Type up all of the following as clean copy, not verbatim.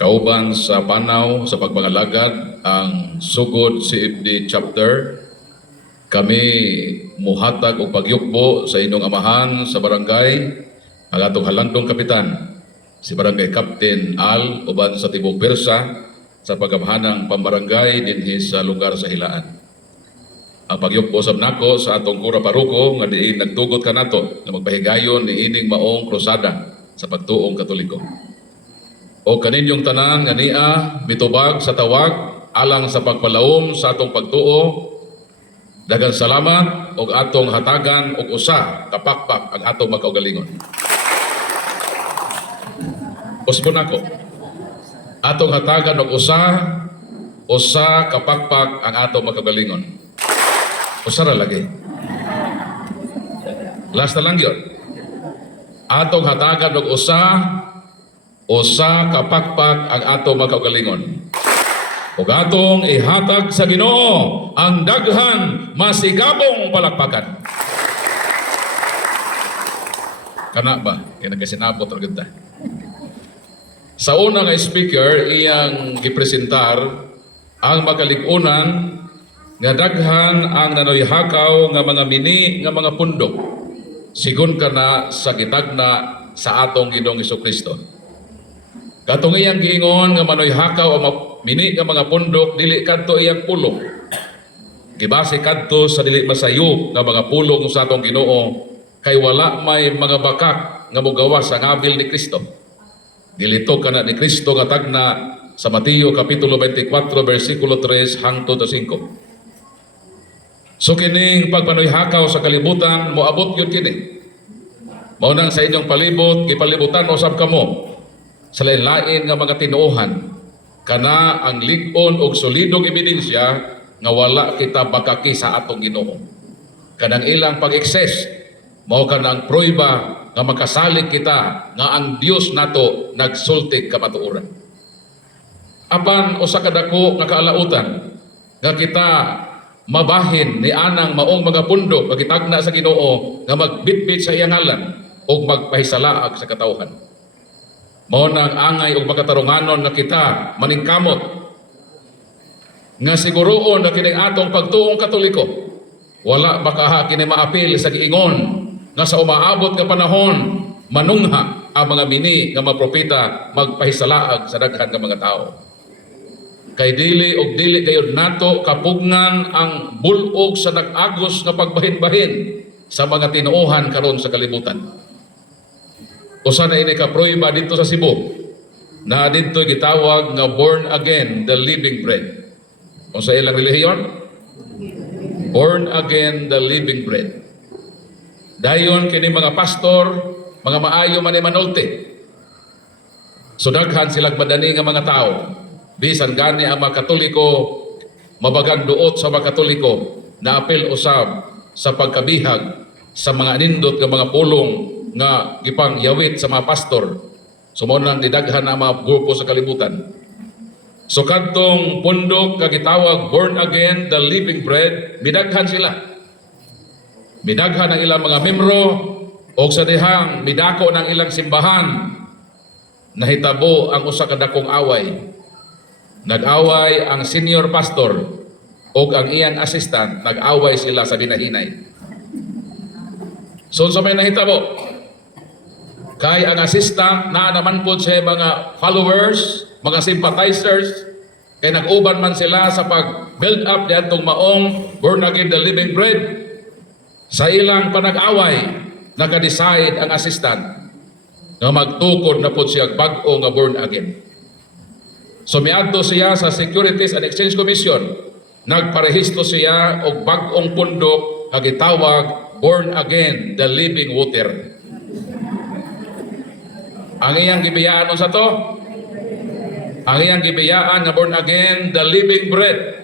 Kauban sa panaw sa pagpangalagad ang sugod CFD chapter, kami muhatag og pagyukbo sa inyong amahan sa barangay ang atong halandong kapitan, si Barangay Captain Al uban sa Tibok Persa sa pagamahanang pambarangay dinhi sa lugar sa Hilaan. Ang pagyukbo sab nako sa atong kura paruko nga diin nagtugot kanato na magpahigayon ni ining maong krusada sa pagtuong Katoliko. O kaninyong tanan nga niya mitubag sa tawag alang sa pagpalaom sa atong pagtuo. Daghang salamat og atong hatagan og usa kapakpak ang atong makaugalingon. Uspon ako. Atong hatagan og usa kapakpak ang atong makaugalingon. Usa ra lagi. Last na lang yun. Atong hatagan og usa kapakpak ang atong makaugalingon. Ug atong ihatag sa Ginoo ang daghan masigabong palakpakan. Kana ba? Kaya nagkasinabot ra gid ta. Sa una nga speaker iyang gipresentar ang makalig-unan nga daghan ang nanoyhakaw nga mga mini nga mga pundok sigon kana sa gitagna sa atong Ginoong Hesukristo. Katong iyang giingon nga manoyhakaw ang mini nga mga pundok dili kadto iyang pulong. Gibase kadto sa dili masayop nga mga pulong sa atong Ginoo kay wala may mga bakak nga mogawas sa ngabil ni Kristo. Gilito kana ni Kristo nga tagna sa Mateo kapitulo 24 bersikulo 3 hangtod 5. So kining pagpanoyhakaw sa kalibutan moabot gyud kini. Mao nang sa inyong palibot gipalibutan usab kamo sa lain-lain nga mga tinuohan kana ang lig-on og solidong ebidensya nga wala kita bakaki sa atong Ginoo. Kanang ilang pag-excess mao kanang prueba nga makasalig kita nga ang Dios nato nagsulti kamatuoran. Apan usa ka dako nga kaalautan nga kita mabahin ni anang maong mga pundok nga gitagna sa Ginoo nga magbitbit sa iyang ngalan ug magpahisalaag sa katawhan. Mao nang angay og makatarunganon nga kita maningkamot nga siguroon na kining atong pagtuong Katoliko wala baka kini maapil sa giingon nga sa umaabot nga panahon manungha ang mga mini nga mga propeta magpahisalaag sa daghan nga mga tao. Kay dili og dili gayud nato kapugnan ang bulog sa nag-agos nga pagbahin-bahin sa mga tinuohan karon sa kalibutan. Usa na ini ka prueba dito sa Cebu na dito gitawag nga born again the living bread. Kung sa ilang relihiyon, born again the living bread. Dayon kini mga pastor, mga maayo man manulti. So daghan silang madani nga mga tao. Bisan gani ang mga Katoliko mabagang duot sa mga Katoliko na apil usab sa pagkabihag sa mga nindot nga mga pulong nga gipang yawit sa mga pastor. Sumo nang didaghan ang mga grupo sa kalibutan. So kadtong pundok nga gitawag born again the living bread, midaghan sila. Midaghan ang ilang mga membro o sa dihang midako ng ilang simbahan. Nahitabo ang usa ka dakong away. Nag-away ang senior pastor o ang iyang assistant, nag-away sila sa binahinay. So sa may nahitabo, kay ang assistant na naman po siya mga followers, mga sympathizers, kay nag-uban man sila sa pag-build up di atong maong born again the living bread. Sa ilang panag-away, naka-decide ang assistant na magtukod na po siya bag-o nga born again. So miadto siya sa Securities and Exchange Commission, nagparehisto siya og bag-ong pundok nga gitawag born again the living water. Ang iyang gibiyaan sa to? Ang iyang gibiyaan nga born again the living bread.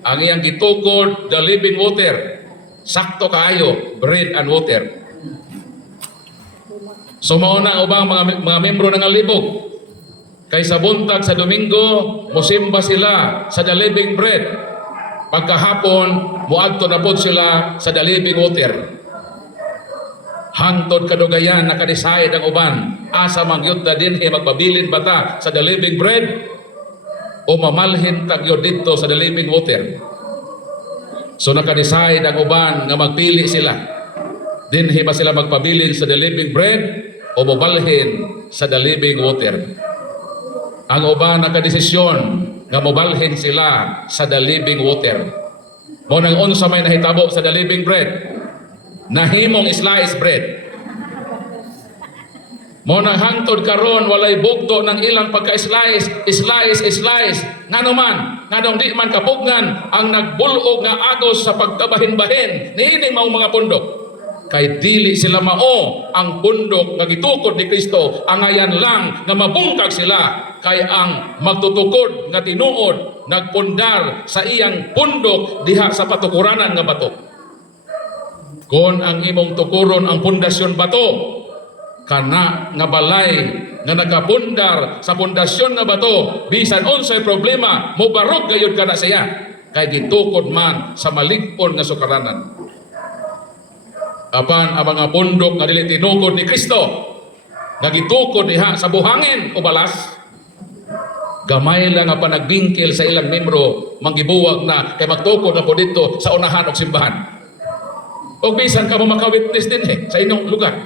Ang iyang gitukod the living water. Sakto kaayo, bread and water. So mauna ubang mga membro ng alibog. Kay sa buntag sa Domingo, musimba sila sa the living bread. Pagkahapon, muadto na pod sila sa the living water. Hangtod kadugayan nakadeside ang uban, asa mangyud na dinhi magpabilin bata sa the living bread o mamalhin tagyod dito sa the living water. So nakadeside ang uban nga magpili sila. Dinhi ba sila magpabilin sa the living bread o mabalhin sa the living water? Ang uban nakadesisyon nga mabalhin sila sa the living water. Mo nang unsa may nahitabo sa the living bread, nahimong sliced bread. Mo nang hangtod karon walay bugto ng ilang pagka-slice. Ngano man, nganong di man kapugnan ang nagbulog nga agos sa pagkabahin-bahin niining mga pundok. Kay dili sila mao ang pundok nga gitukod ni Kristo, angayan lang nga mabungkag sila kay ang magtutukod nga tinuod nagpundar sa iyang pundok diha sa patukuranan nga bato. Kung ang imong tukuron ang pundasyon bato, kana nga balay nga nakapundar sa pundasyon nga bato, bisan unsay problema mobarog gayud kana siya kay gitukod man sa malig-on nga sukaranan. Apan ang mga pundok nga dili tinukod ni Kristo, nga gitukod diha sa buhangin o balas, gamay lang nga panagbingkil sa ilang membro, manggibuwag na kay magtukod na po dito sa unahan og simbahan. O bisan ka mo maka-witness din sa inyong lugar.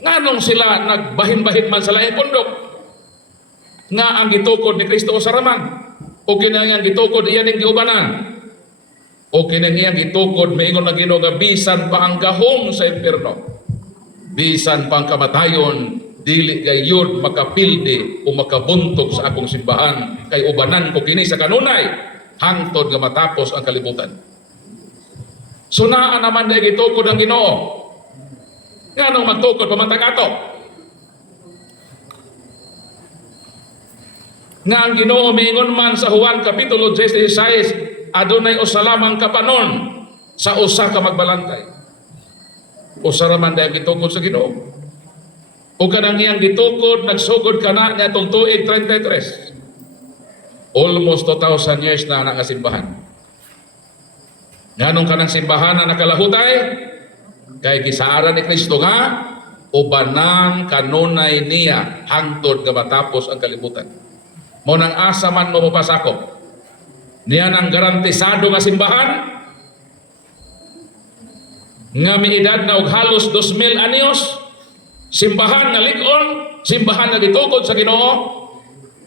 Nganong sila nagbahin-bahin man sa laing pundok nga ang gitukod ni Kristo sa raman o kinang gitukod iyan ning giubanan o kinang iyang gitukod maingon na Ginoo nga bisan pa ang gahom sa impierno, bisan pa ang kamatayon, dili gayud makapildi o makabuntog sa akong simbahan kay ubanan ko kini sa kanunay hangtod nga matapos ang kalibutan. Sunaan naman na gitukod ang Ginoo. Nganong magtukod pamantag ato? Nga ang Ginoo miingon man sa Juan Kapitulo 16, adunay usa lamang kapanon sa usa ka magbalantay. Usa ra man dayang gitukod sa Ginoo. O kanang iyang gitukod nagsugod kana niadtong tuig 33. Almost 2,000 years na ang simbahan. Nganong kanang simbahan na nakalahutay? Kay gisaara ni Kristo nga ubanan kanunay niya hangtod nga matapos ang kalibutan. Mo nang asa man mo mapasakop niya nang garantisado nga simbahan nga miedad na og halos 2,000 anyos, simbahan nga lig-on, simbahan nga gitukod sa Ginoo.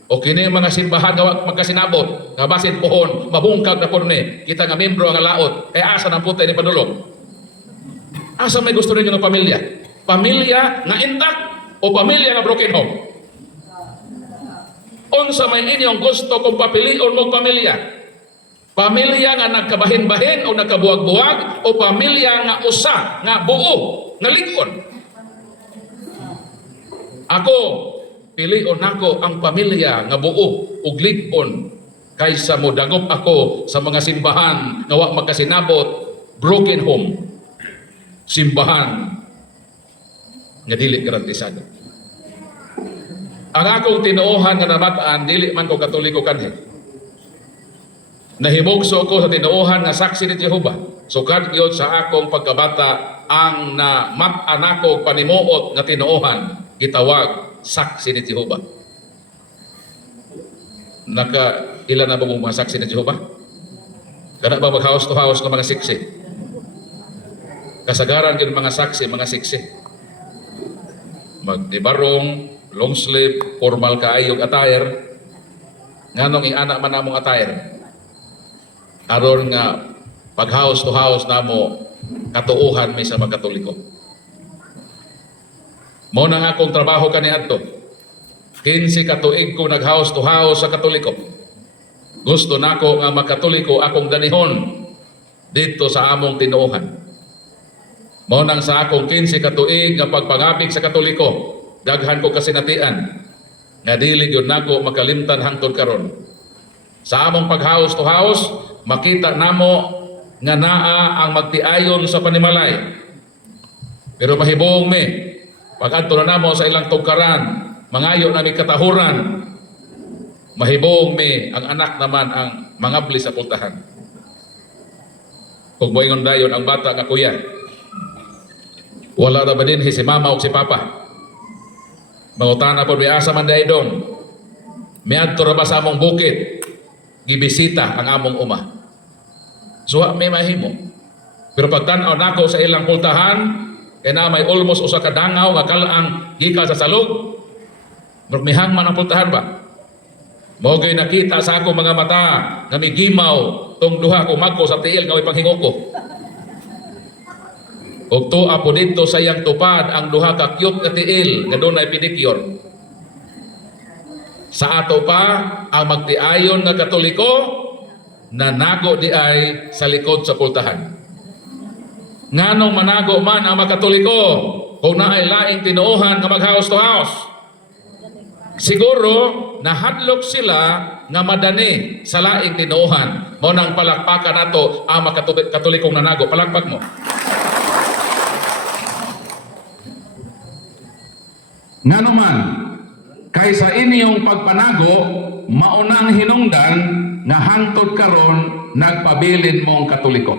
O kini mga simbahan nga magkasinabot nga basin pohon mabungkag na porne kita nga membro nga laot kay asa nang putay ni padulong. Asa may gusto ninyo ng pamilya? Pamilya nga intact o pamilya nga broken home? Unsa may inyong gusto kung papilion mo pamilya? Pamilya nga nagkabahin-bahin o nagkabuwag-buwag o pamilya nga usa nga buo nga lig-on? Ako pilion nako ang pamilya nga buo ug lig-on kaysa mo dagop ako sa mga simbahan nga wa makasinabot, broken home. Simbahan nga dili garantisado. Ang akong tinuohan nga namataan dili man ko Katoliko kanhi. Nahimugso ko sa tinuohan nga saksi ni Jehova. Sukad gyud sa akong pagkabata ang namat-an ako panimuot nga tinuohan gitawag saksi ni Jehova. Ilan na ba mong mga saksi ni Jehova? Kana ba mag-house to house ng mga siksi? Kasagaran yun mga saksi, mga siksi. Mag-ibarong, long sleeve, formal kaayog attire. Nganong i-anak man namong attire. Aron nga pag house to house namo katuuhan may sa mga Katoliko. Mo nang akong trabaho kaniadto. 15 katuig ko nag house to house sa Katoliko. Gusto nako nga makatoliko akong danihon dito sa among tinuohan. Mo nang sa akong 15 katuig nga pagpangabig sa Katoliko, daghan ko kasinatian nga dili gyud nako makalimtan hangtod karon. Sa among pag house to house, makita namo nga naa ang magtiayon sa panimalay. Pero mahibong mi, pag adto na namo sa ilang tugkaran, mangayo na mi katahuran. Mahibong mi ang anak naman ang mangabli sa pultahan. Kung moingon dayon ang bata nga kuya, Wala na ba din si mama o si papa? Mangutana po, may asa man day dong. May adto ra ba sa among bukid? Gibisita ang among uma. So, may mahimo. Pero pagtanaw nako sa ilang pultahan, kaya na may almost usa ka dangaw nga kalaang gikan sa salog. Mihang man ang pultahan ba? Mogay nakita sa ako mga mata nga migimaw tong duha ko magko sa tiil nga may panghingo ko. Ug tuwa po dito sa iyang tupad ang duha ka cute nga tiil nga dunay pedicure. Sa ato pa ang magtiayon nga Katoliko na nago di ay sa likod sa pultahan. Nganong manago man ang mga Katoliko kung naay laing tinuohan nga mag-house to house? Siguro nahadlok sila nga madani sa laing tinuohan. Mo nang palakpakan nato ang mga Katolikong nanago. Palakpak mo. Nga naman, kaysa inyong pagpanago, maunang hinungdan nga hangtod karon nagpabilin mong Katoliko.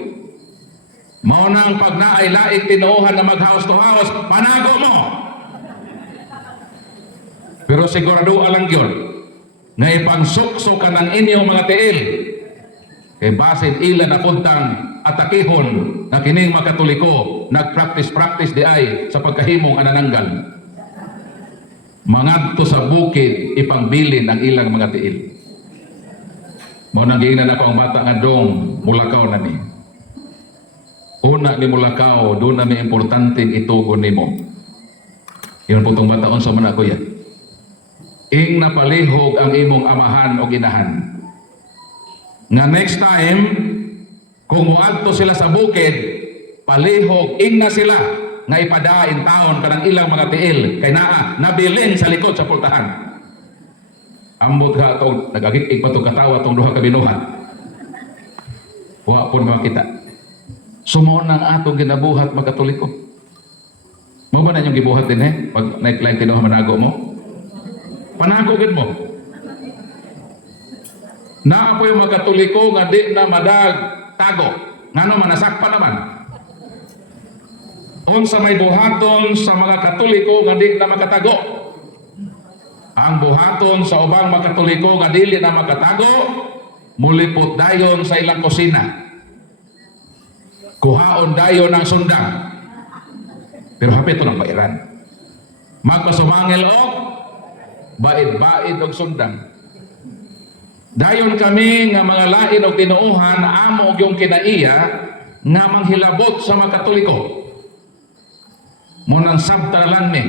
Maunang pag naay laing tinuohan na mag-house to house, panago mo! Pero sigurado alang yun, nga ipangsukso ka ng inyong mga tiil, kay basin ila na puntang atakihon na kining mga Katoliko, nag-practice di ay sa pagkahimong anananggal. Mangadto sa bukid ipangbilin ang ilang mga tiil. Mao nang giingnan ako ang bata nga dong mulakaw na ni. Una ni mulakaw, doon na may importanteng itugon nimo. Yun po itong bataon sa mana kuya. Ing napalihog ang imong amahan o ginahan. Nga next time, kung muadto sila sa bukid, palihog, ing na sila nga ipadain taon kanang ilang mga tiil kay naa nabilin sa likod sa pultahan. Ambot ka atong nagagit pa itong katawa itong duha ka binuhat. Wa po makita. Sumuon ang atong ginabuhat mga Katoliko. Mo ba na yung gibuhat din pag naik-like tinuha manago mo? Panago gid mo. Naa po yung mga Katoliko nga di na madag tago. Ngano manasakpan naman. Unsa may buhaton sa mga Katoliko nga di na makatago. Ang buhaton sa ubang mga Katoliko nga dili na makatago, mulipot dayon sa ilang kusina. Kuhaon dayon ang sundang. Pero hapit ito ng pairan. Magpasumangil o bait-bait og sundang. Dayon kami nga mga lain og tinuuhan amo og yung kinaiya nga manghilabot sa mga Katoliko. Munang sabta lang ni.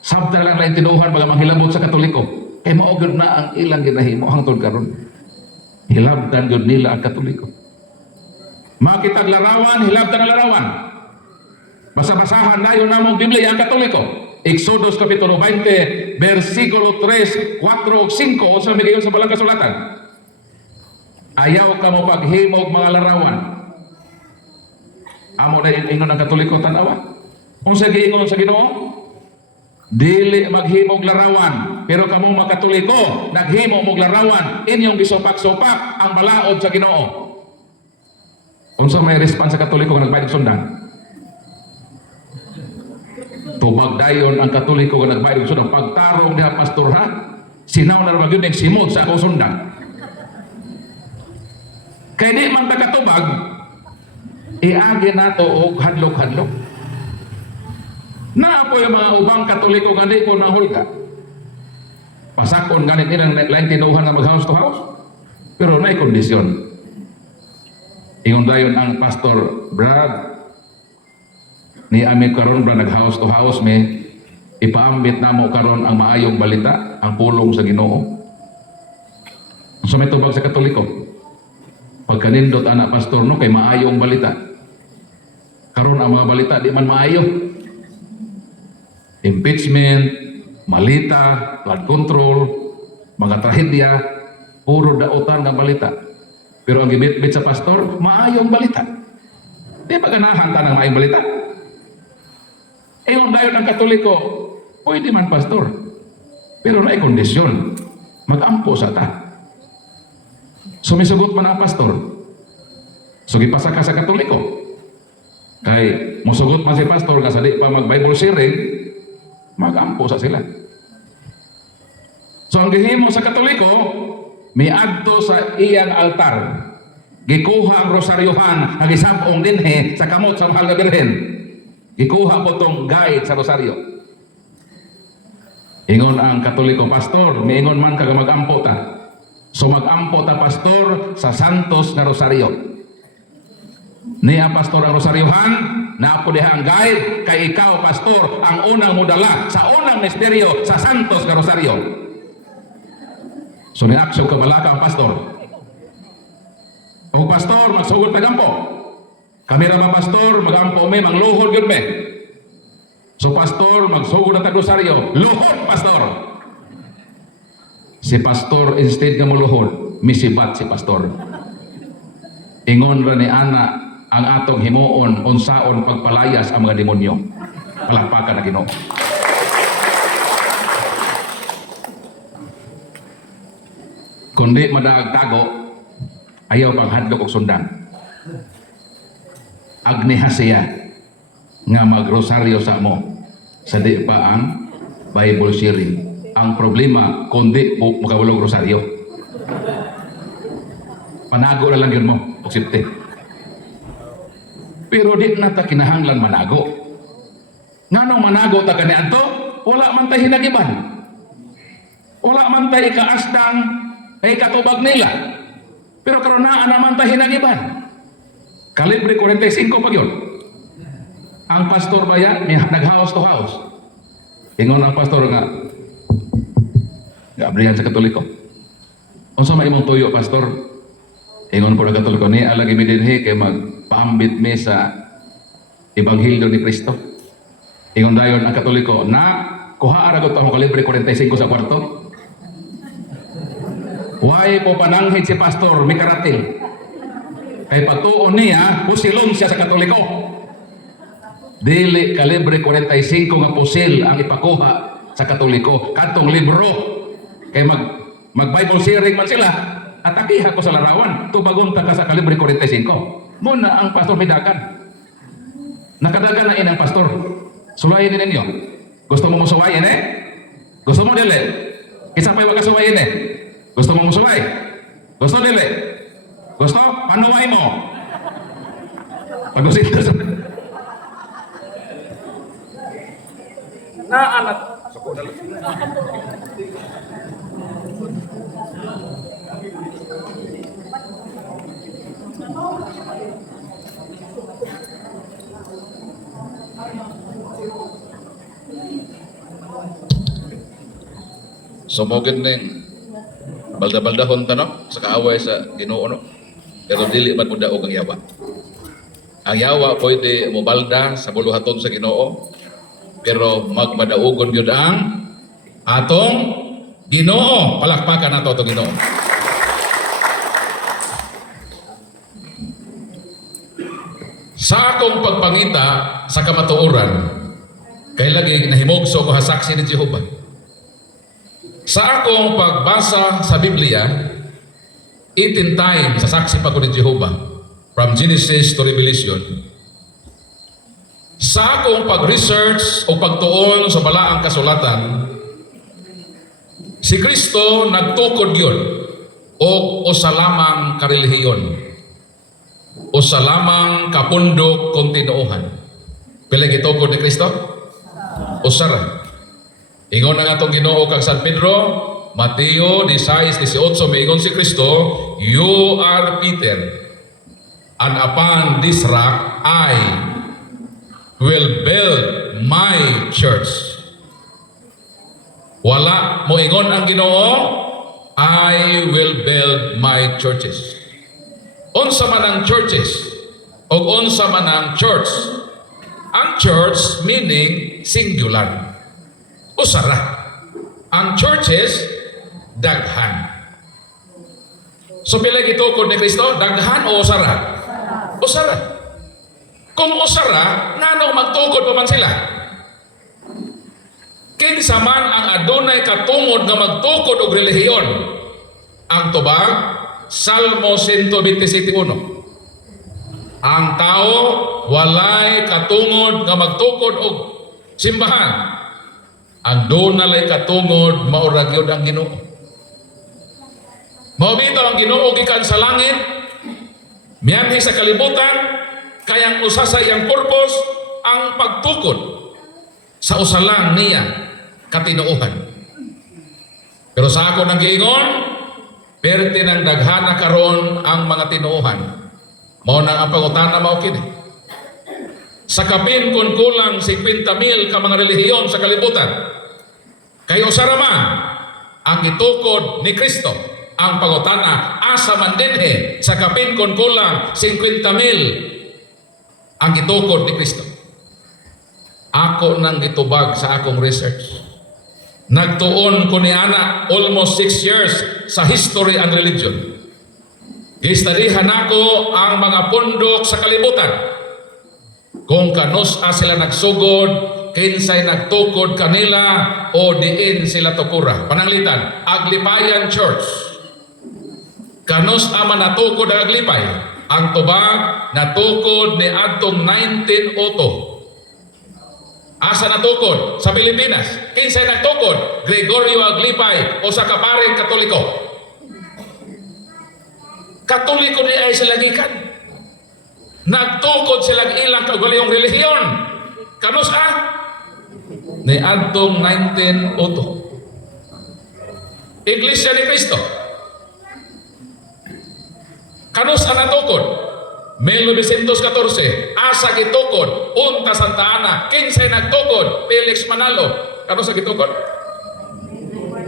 Sabta lang lang tinuuhan baga manghilabot sa Katoliko. Kay maugod na ang ilang ginahimo hangtod karon. Hilabtan gud nila ang Katoliko. Makitag larawan, hilabtan ang larawan. Basa-basahan dayon namong Biblia ang Katoliko. Exodus Kapitulo 20, versikulo 3, 4 ug 5 sa migayon sa balang kasulatan. Ayaw ka mo paghimog mga larawan. Amo na ingon ang Katoliko tanawa. Unsa giingon sa Ginoo? Dili maghimog larawan, pero kamong mga Katoliko naghimo og larawan, inyong gisupak-supak ang balaod sa Ginoo. Unsa may response sa Katoliko nga nagbayad og sundang? Tubag dayon ang Katoliko nga nagbayad og sundang pagtarong diha pastor ha. Sinaw na ra gyud ning simod sa akong sundang. Kay di man ta katubag, iagi nato og hadlok-hadlok. Na po yung mga ubang Katoliko nga di po nahulga. Pasakon ganit ilang lain tinuuhan nga mag-house to house. Pero naay kondisyon. Ingon dayon ang Pastor Brad ni ami karon ba nag-house to house may ipaambit namo karon ang maayong balita, ang pulong sa Ginoo. So may tubag sa Katoliko. Pagkanindot anak pastor no kay maayong balita. Karon ang mga balita di man maayo. Impeachment, malita, flood control, mga trahedya, puro dautan ng balita. Pero ang gibit-bit sa pastor, maayong balita. Di ba ganahan ta ng maayong balita? Yung dayon ng Katoliko, pwede man pastor. Pero naay kondisyon, mag-ampo sa ta. Sumisugot man ang pastor. So gipasa ka sa Katoliko. Kay musugot man si pastor nga sa di pa mag-Bible sharing, magampo sa sila. So ang gihimo sa Katoliko, miadto sa iyang altar, gikuha ang rosaryohan, nagisabong dinhe sa kamot sa mahal nga birhen. Gikuha po tong guide sa rosaryo. Ingon ang Katoliko, pastor, miingon man ka mag-ampo ta. So mag-ampo ta, pastor, sa santos nga rosaryo. Niya pastor ang rosaryohan, naapo diha ang guide, kay ikaw pastor ang unang modala sa unang misteryo sa santos nga rosaryo. So ni-aksyon ka balaka ang pastor. O pastor, magsugod tagampo. Kami ra ba pastor, magampo mi, mangluhod gyud mi. So pastor, magsugod na tag-rosaryo. Luhod pastor. Si pastor instead nga muluhod, misibat si pastor. Ingon ra ni ana ang atong himuon unsaon pagpalayas ang mga demonyo. Palakpakan na Ginoo. Kundi madaag tago, ayaw pang hadlok og sundan. Agniha siya nga magrosaryo sa mo sa di pa ang Bible sharing. Ang problema, kundi makawalog rosaryo. Panago na lang yun mo, oksipte. Pero di na ta kinahanglan manago. Nganong manago ta kaniadto? Wala man tay hinagiban. Wala man tay ikaastang ay katubag nila. Pero karunaan naman tayo hinagiban. Kalibre 45 pa yun. Ang pastor ba yan? Nag-house to house. Ingon ang pastor nga, Gabriel sa Katoliko. Kung sa maimong tuyo, pastor, ingon po na Katoliko, ni alagi mi dinhi kay magpaambit mi sa Ebanghelyo ni Kristo. Ingon dayon ang Katoliko, na kuha aragot pa mo kalibre 45 sa kwarto. Why po pananghid si pastor, may karatil. Kay pagtuon niya, pusilon siya sa Katoliko. Dili kalibre 45 nga pusil ang ipakuha sa Katoliko. Katong libro. Kay mag-Bible sharing man sila, atakiha ko sa larawan. Tubagon ta ka sa kalibre 45. Muna ang pastor midagan. Nakadagan na inang pastor. Sulayin din ninyo. Gusto mo musuwayin eh? Gusto mo dili? Kisa pa'y wag kasuwayin eh? Gusto mo musuway? Gusto dili? Gusto? Panuway mo? Pag-usik ka sa... Naanak. Sumugin ning balda-baldahon ta no sa kaaway sa Ginoo no. Pero dili man pud daog ang yawa. Ang yawa pwede mo balda sa buluhaton sa Ginoo. Pero magmadaugon gyud ang atong Ginoo. Palakpakan nato atong Ginoo. Sa akong pagpangita sa kamatuoran, kay lagi nahimugso ko hasaksi ni Jehova. Sa akong pagbasa sa Biblia, 18 times sa saksi pa ko ni Jehova, from Genesis to Revelation. Sa akong pag-research o pagtuon sa balaang kasulatan, si Kristo nagtukod yun o sa lamang karelihiyon o sa lamang kapundok kong tinuohan. Pila gitukod ni Kristo? O sara. Ingon na nga itong Ginoo kang San Pedro, Mateo 16:18, maingon si Kristo, you are Peter, and upon this rock I will build my church. Wala mo ingon ang Ginoo, I will build my churches. Unsa man ang churches o unsa man ang church? Ang church meaning singular. Usara. Ang churches daghan. So pila gitukod ni Kristo, daghan o usara? Usara. Kung usara, ngano magtukod pa man sila? Kinsa man ang adunay katungod nga magtukod og relihiyon? Ang tubag Salmo 127:1. Ang tao walay katungod nga magtukod og simbahan. Ang doon nalay katungod maura gyud ang Ginoo. Mao bitaw ang Ginoo gikan sa langit, mianhi sa kalibutan, kayang usa sa iyang purpose ang pagtukod sa usalang niya katinuohan. Pero sa ako nang giingon, perti ng daghana karon ang mga tinuohan. Mao na ang pangutana mao kini. Sa kapin kun kulang 50,000 ka mga relihiyon sa kalibutan, kayo saraman ang gitukod ni Kristo. Ang pangutana, asa man dinhi sa kapin kun kulang 50,000 ang gitukod ni Kristo. Ako nang gitubag sa akong research. Nagtuon ko ni ana almost 6 years sa history and religion. Gistadihan ako ang mga pundok sa kalibutan. Kung kanos sila nagsugod, kinsay nagtukod kanila o diin sila tukura. Pananglitan, Aglipayan Church. Kanos ama natukod ang Aglipay. Ang tubag natukod ni adtong 1902. Asa natukod? Sa Pilipinas. Kinsay nagtukod? Gregorio Aglipay o sa kaparing Katoliko. Katoliko ni ay sila gikan. Nagtukod silang ilang kaugalingong relihiyon. Kanos ni adtong 1902. Iglesia ni Cristo. Kanos natukod? 1914. Asa gitukod? Punta Santa Ana. Kinsay nagtukod? Felix Manalo. Kanos gitukod?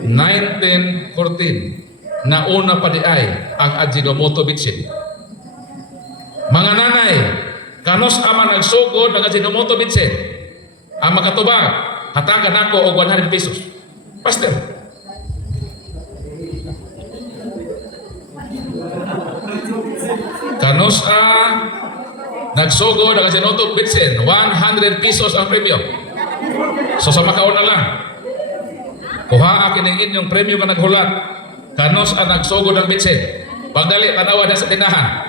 1914. Nauna pa di ay ang Ajinomoto Bitsin. Mga nanay, kanos ama nagsugod ng Ajinomoto Bitsin? Ang makatubag, hatagan ako og 100 pesos. Pastor. Kanos nagsugod ng Ajinomoto Bitsin? 100 pesos ang premyo. So sa makauna lang, kuha akin ang inyong premyo nga naghulat. Kanos ang nagsugod ng bitsin? Pagdali, tanawa na sa tinahan.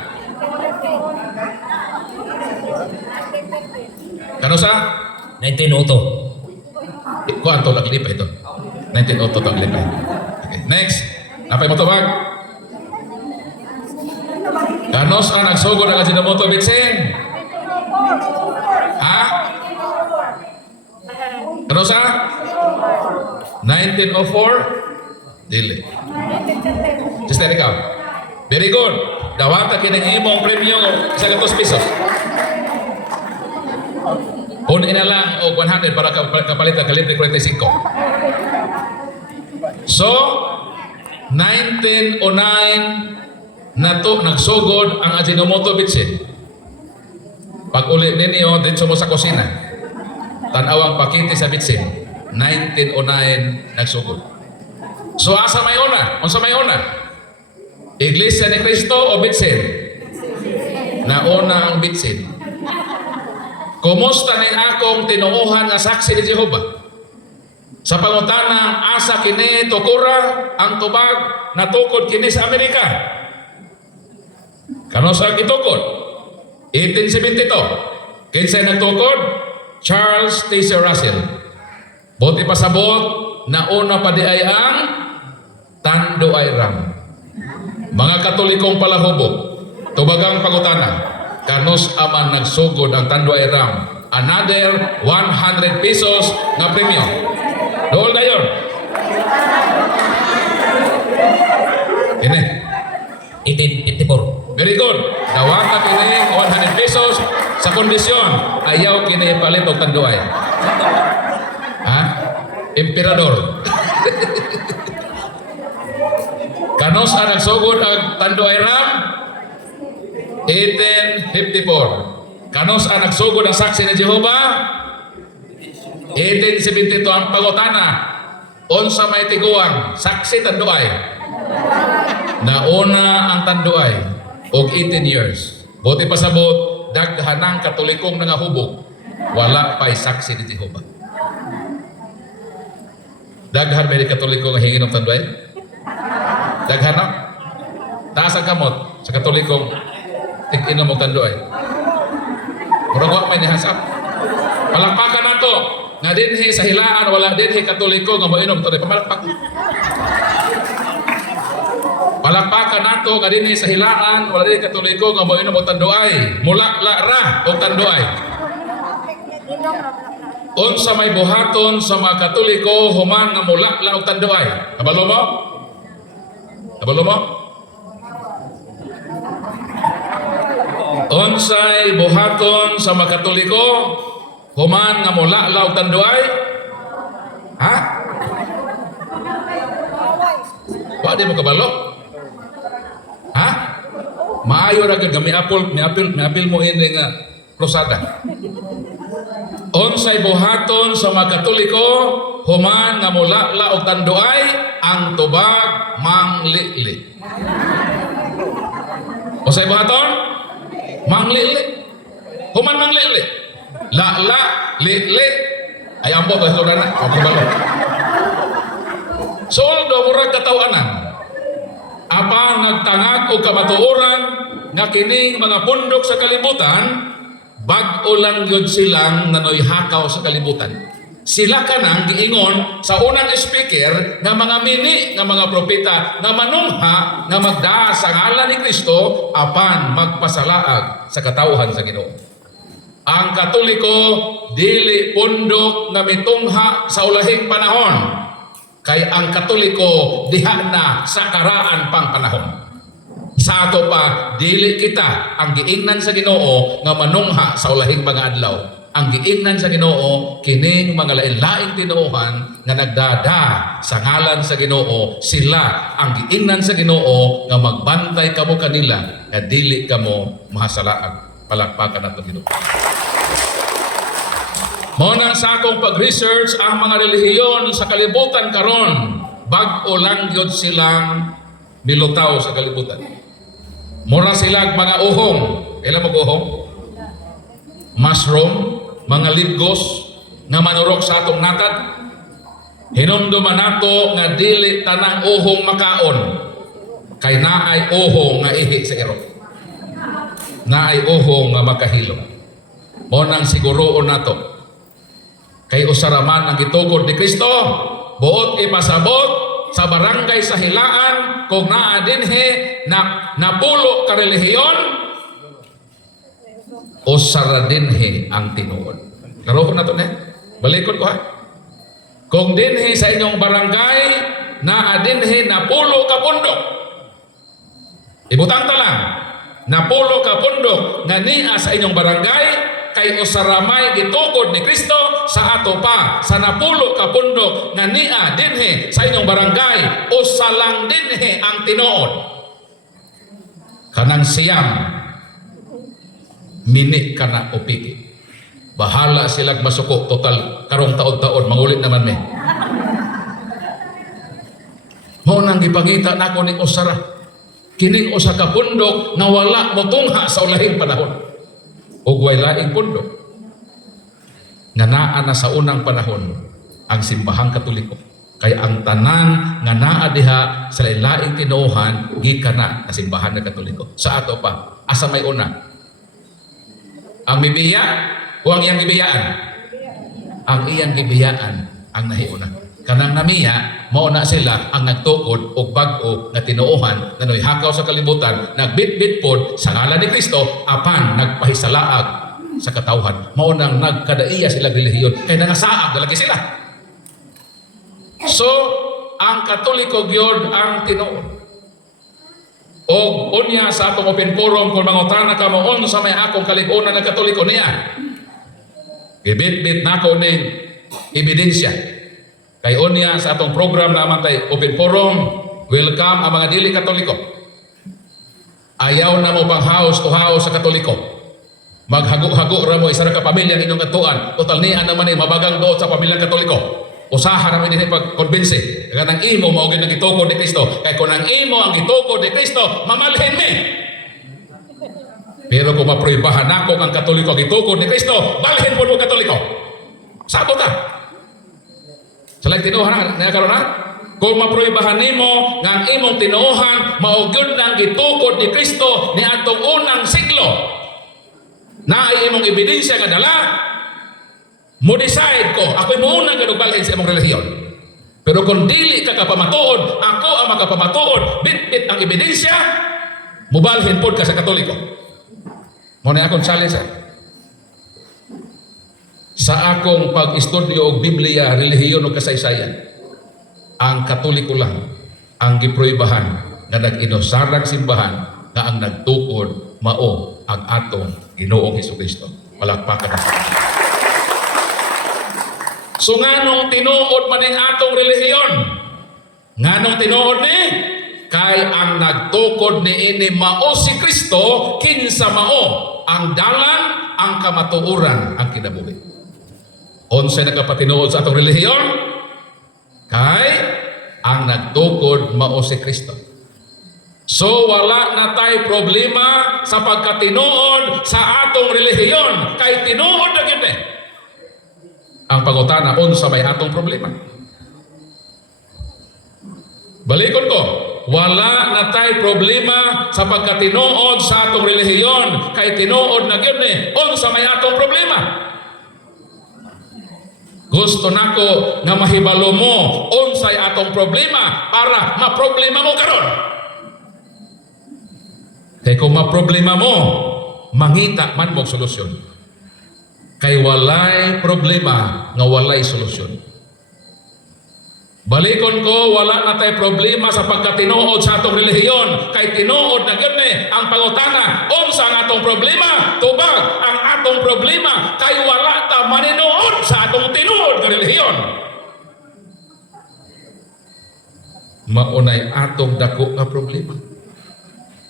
Kanos 1902. Kuhaan to, naglipay ito. 1902 to, naglipay. Okay. Next, napay mo tubag. Kanos ang nagsugod ng Ajinomoto bitsin? Kanos 1904? Dili. Sister, ikaw. Very good. Dawata kinang imong premyo 100 pesos. Kunin na lang o 100 para kapalit ang kalibre 45. So, 1909 nagsugod ang Ajinomoto bitsin. Pag uli ninyo dito mo sa kusina, tanawang pakiti sa bitsin. 1909 nagsugod. So asa may una? Unsa may una? Iglesia ni Cristo o bitsin? Nauna ang bitsin. Kumusta ning akong tinuohan nga saksi ni Jehova? Sa pangutanang asa kini tukura ang tubag natukod kini sa Amerika. Kano sa gitukod? 1872. Kinsay nagtukod? Charles Taze Russell. Buti pasabot nauna pa di ay ang Tanduay Ram. Mga Katolikong palahubog, tubagang pangutana, kanos aman nagsugod ang Tanduay Ram? Another 100 pesos nga premyo. Doon na yun. Ini. 1854. Very good. Dawata kini 100 pesos sa kondisyon ayaw kini palit og Tanduay. Emperador. Kanos ang nagsugod ang Tanduay Ram? 1854. Kanos ang nagsugod ang saksi ni Jehova? 1872 ang pangutana. Unsa may tiguang saksi Tanduay? Nauna ang Tanduay og 18 years. Buti pasabot daghanang Katolikong nangahubog. Wala pa'y saksi ni Jehova. Daghan may Katoliko nga hingin ng Tanduay? Daghan na? Taas ang kamot sa Katolikong tig-inom ng Tanduay. Murag wa may nihasap. Palakpakan nato nga dinhi sa hilaan wala dinhi Katoliko nga moinom to palakpak. Palakpakan nato nga dinhi sa hilaan wala dinhi Katoliko nga moinom og tanduay. Mulakla ra og tanduay. Unsa may buhaton sa mga Katoliko human nga mulakla og tanduay. Kabalo mo? Kabalo mo? Unsay buhaton sa mga Katoliko human nga mulakla og tanduay? Ha? Wa di mo kabalo? Ha? Maayo ra gyud miapil mo ini nga krusada. Unsay buhaton sa mga Katoliko human nga mulakla og tanduay ang tubag manglili. Unsay buhaton? Manglili. Human manglili. La li ay ambo to ko na. Soldo murag katawanan. Apa nagtangag og kamatuoran nga kining mga pundok sa kalibutan bag-o lang yun silang nanoy hakaw sa kalibutan. Sila kanang giingon sa unang speaker nga mga mini nga mga propeta nga manungha nga magdaa sa ngalan ni Kristo apan magpasalaag sa katawhan sa Ginoo. Ang Katoliko dili pundok nga mitungha sa ulahing panahon kay ang Katoliko diha na sa karaan pang panahon. Sa ato pa dili kita ang giingnan sa Ginoo nga manungha sa ulahing mga adlaw. Ang giingnan sa Ginoo kining mga lain-laing tinuohan nga nagdada sa ngalan sa Ginoo, sila ang giingnan sa Ginoo nga magbantay kamo kanila nga dili kamo mahasalaag. Palakpakan nato Ginoo. Mao nang sa akong pag-research ang mga relihiyon sa kalibutan karon, bag-o lang gyud silang nilutaw sa kalibutan. Mura sila mga uhong, kailan mo uhong? Mushroom, mga libgos nga manurok sa atong natad. Hinumduman nato nga dili tanang uhong makaon kay naay uhong nga ihi sa iro. Naay uhong nga makahilo. Mo nang siguroon nato kay usaraman ang gitugod ni Kristo buot ipasabot sa barangay sa hilaan kung naa dinhi na napulo ka relihiyon usara dinhi ang tinuod. Karoon na to na. Balikod ko ha. Kung dinhi sa inyong barangay naa dinhi napulo ka pundok. Ibutang ta lang. Napulo ka pundok nga niya sa inyong barangay kay usaramay gitukod ni Kristo sa ato pa sa napulo ka pundok nga niya dinhi sa inyong barangay usalang dinhi ang tinuod. Kanang siyam mini kana upiki. Bahala silang masuko total karong taon-taon mangulit naman me. Mao nang gipangita nako ni usara kining usa ka pundok nga wala motungha sa ulahing panahon. O way laing pundok nga naa na sa unang panahon ang simbahang Katoliko kay ang tanan nga naa diha sa laing tinuohan gikan na simbahan ng Katoliko. Sa ato pa asa may una ang bibiya o ang iyang gibiyaan? Ang iyang gibiyaan ang nahiuna. Kanang namiya mao na sila ang nagtukod og bag-o nga tinuohan nanoy hakaw sa kalibutan nagbitbit pod sa ngalan ni Kristo apan nagpahisalaag sa katawhan. Mao nang nagkadaiya sila relihiyon kay nangasaag dalagi sila. So ang Katoliko gyud ang tinuod. Og unya sa atong open forum kung mangutana ka mo unsa may akong kaligunan ng Katoliko niya. Gibit-bit nako ning ebidensya. Kay unya sa atong program naman tay open forum, welcome ang mga dili Katoliko. Ayaw na mo pang house to house sa Katoliko. Maghago-hago ra mo isa ra ka pamilya inyong atuan. Total niya naman ay mabagang doon sa pamilyang Katoliko. Usaha naman din pag-konbinse. Kaya nang imo maugin ang gitukod ni Kristo. Kaya kung nang imo ang gitukod ni Kristo, mamalhin mi. Pero kung maproibahan ako ang Katoliko ang gitukod ni Kristo, balhin po mo Katoliko. Sabot ta. Salang tinuohan na karon na. Kung maproibahan nimo nga ang imong tinuohan mao gyud nang gitukod ni Kristo ni atong unang siglo. na ay imong ebidensya nga dala, mo decide ko, ako'y muna ganugbalhin sa imong relihiyon. Pero kung dili ka kapamatuod, ako ang makapamatuod, bit-bit ang ebidensya, mubalhin pod ka sa Katoliko. Muna akong challenge sa akong pag-estudyo og Biblia, relihiyon o kasaysayan, ang Katoliko lang ang gipruibahan nga nag-inosarang simbahan nga ang nagtukod mao ang atong Ginoong Hesukristo. Palakpakan natin. So nganong tinuod man ning atong relihiyon? Nganong tinuod ni? Kay ang nagtukod ni ini mao si Kristo, kinsa mao ang dalan, ang kamatuoran, ang kinabuhi. Unsay nagapatinuod sa atong relihiyon? Kay ang nagtukod mao si Kristo. So wala na tay problema sa pagkatinuod sa atong relihiyon, kay tinuod na gyud ni. Ang pangutana, unsa may atong problema? Balikon ko, wala na tay problema sa pagkatinuod sa atong relihiyon, kay tinuod na gyud ni. Unsa may atong problema? Gusto nako nga mahibalo mo unsay atong problema para maproblema mo karon. Kay kung maproblema mo, mangita man mo solusyon. Kay walay problema nga walay solusyon. Balikon ko, wala na tay problema sa pagkatinuod sa atong relihiyon, kay tinuod na gyud ni. Ang pangutana, unsa ang atong problema? Tubag, ang atong problema kay wala ta maninuod sa atong tinuod nga relihiyon. Maunay atong dako nga problema.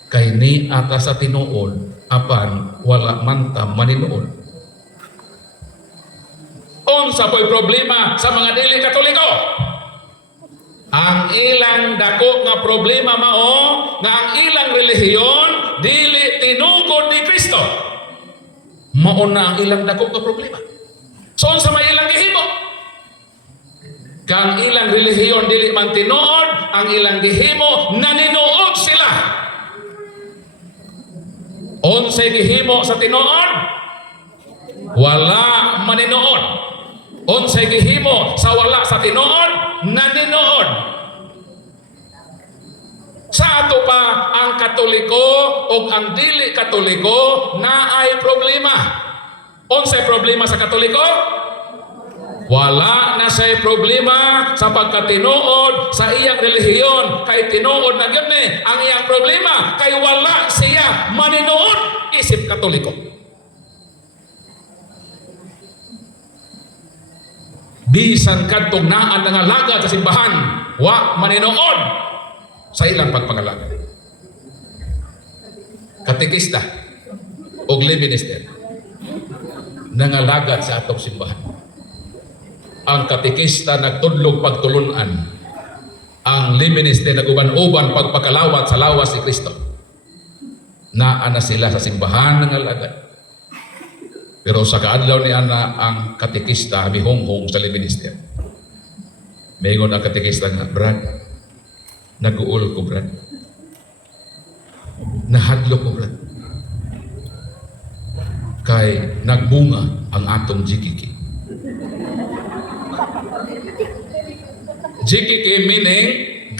Kay ni ata sa tinuod, apan wala man ta maninuod. Unsa po'y problema sa mga dili Katoliko? Ang ilang dako nga problema mao nga ang ilang relihiyon dili tinugod ni Kristo. Mao na ang ilang dako nga problema. So unsa may ilang gihimo? Kang ilang relihiyon dili man tinuod, ang ilang gihimo naninuod sila. Unsay gihimo sa tinuod? Wala maninuod. Unsay gihimo sa wala sa tinuod? Naninuod. Sa ato pa ang Katoliko o ang dili Katoliko na ay problema. Unsay problema sa Katoliko? Wala na say problema sa pagkatinuod sa iyang relihiyon, kay tinuod na gyud ni. Ang iyang problema kay wala siya maninuod isip Katoliko. Bisan kadtong naan nga lagad sa simbahan, wa maninuod sa ilang pagpangalagad. Katekista og lay minister nangalagad sa atong simbahan. Ang katekista nagtudlog pagtulunan, ang lay minister naguban-uban pagpakalawat sa lawas ni Kristo. Naa na sila sa simbahan nangalagad. Pero sa kaadlaw ni ana ang katekista mihonghong sa lay minister. Mayingon ang katekista nga, Brad, nag-uul ko, Brad. Nahadlo ko, Brad. Kay nagbunga ang atong jikiki. Jikiki meaning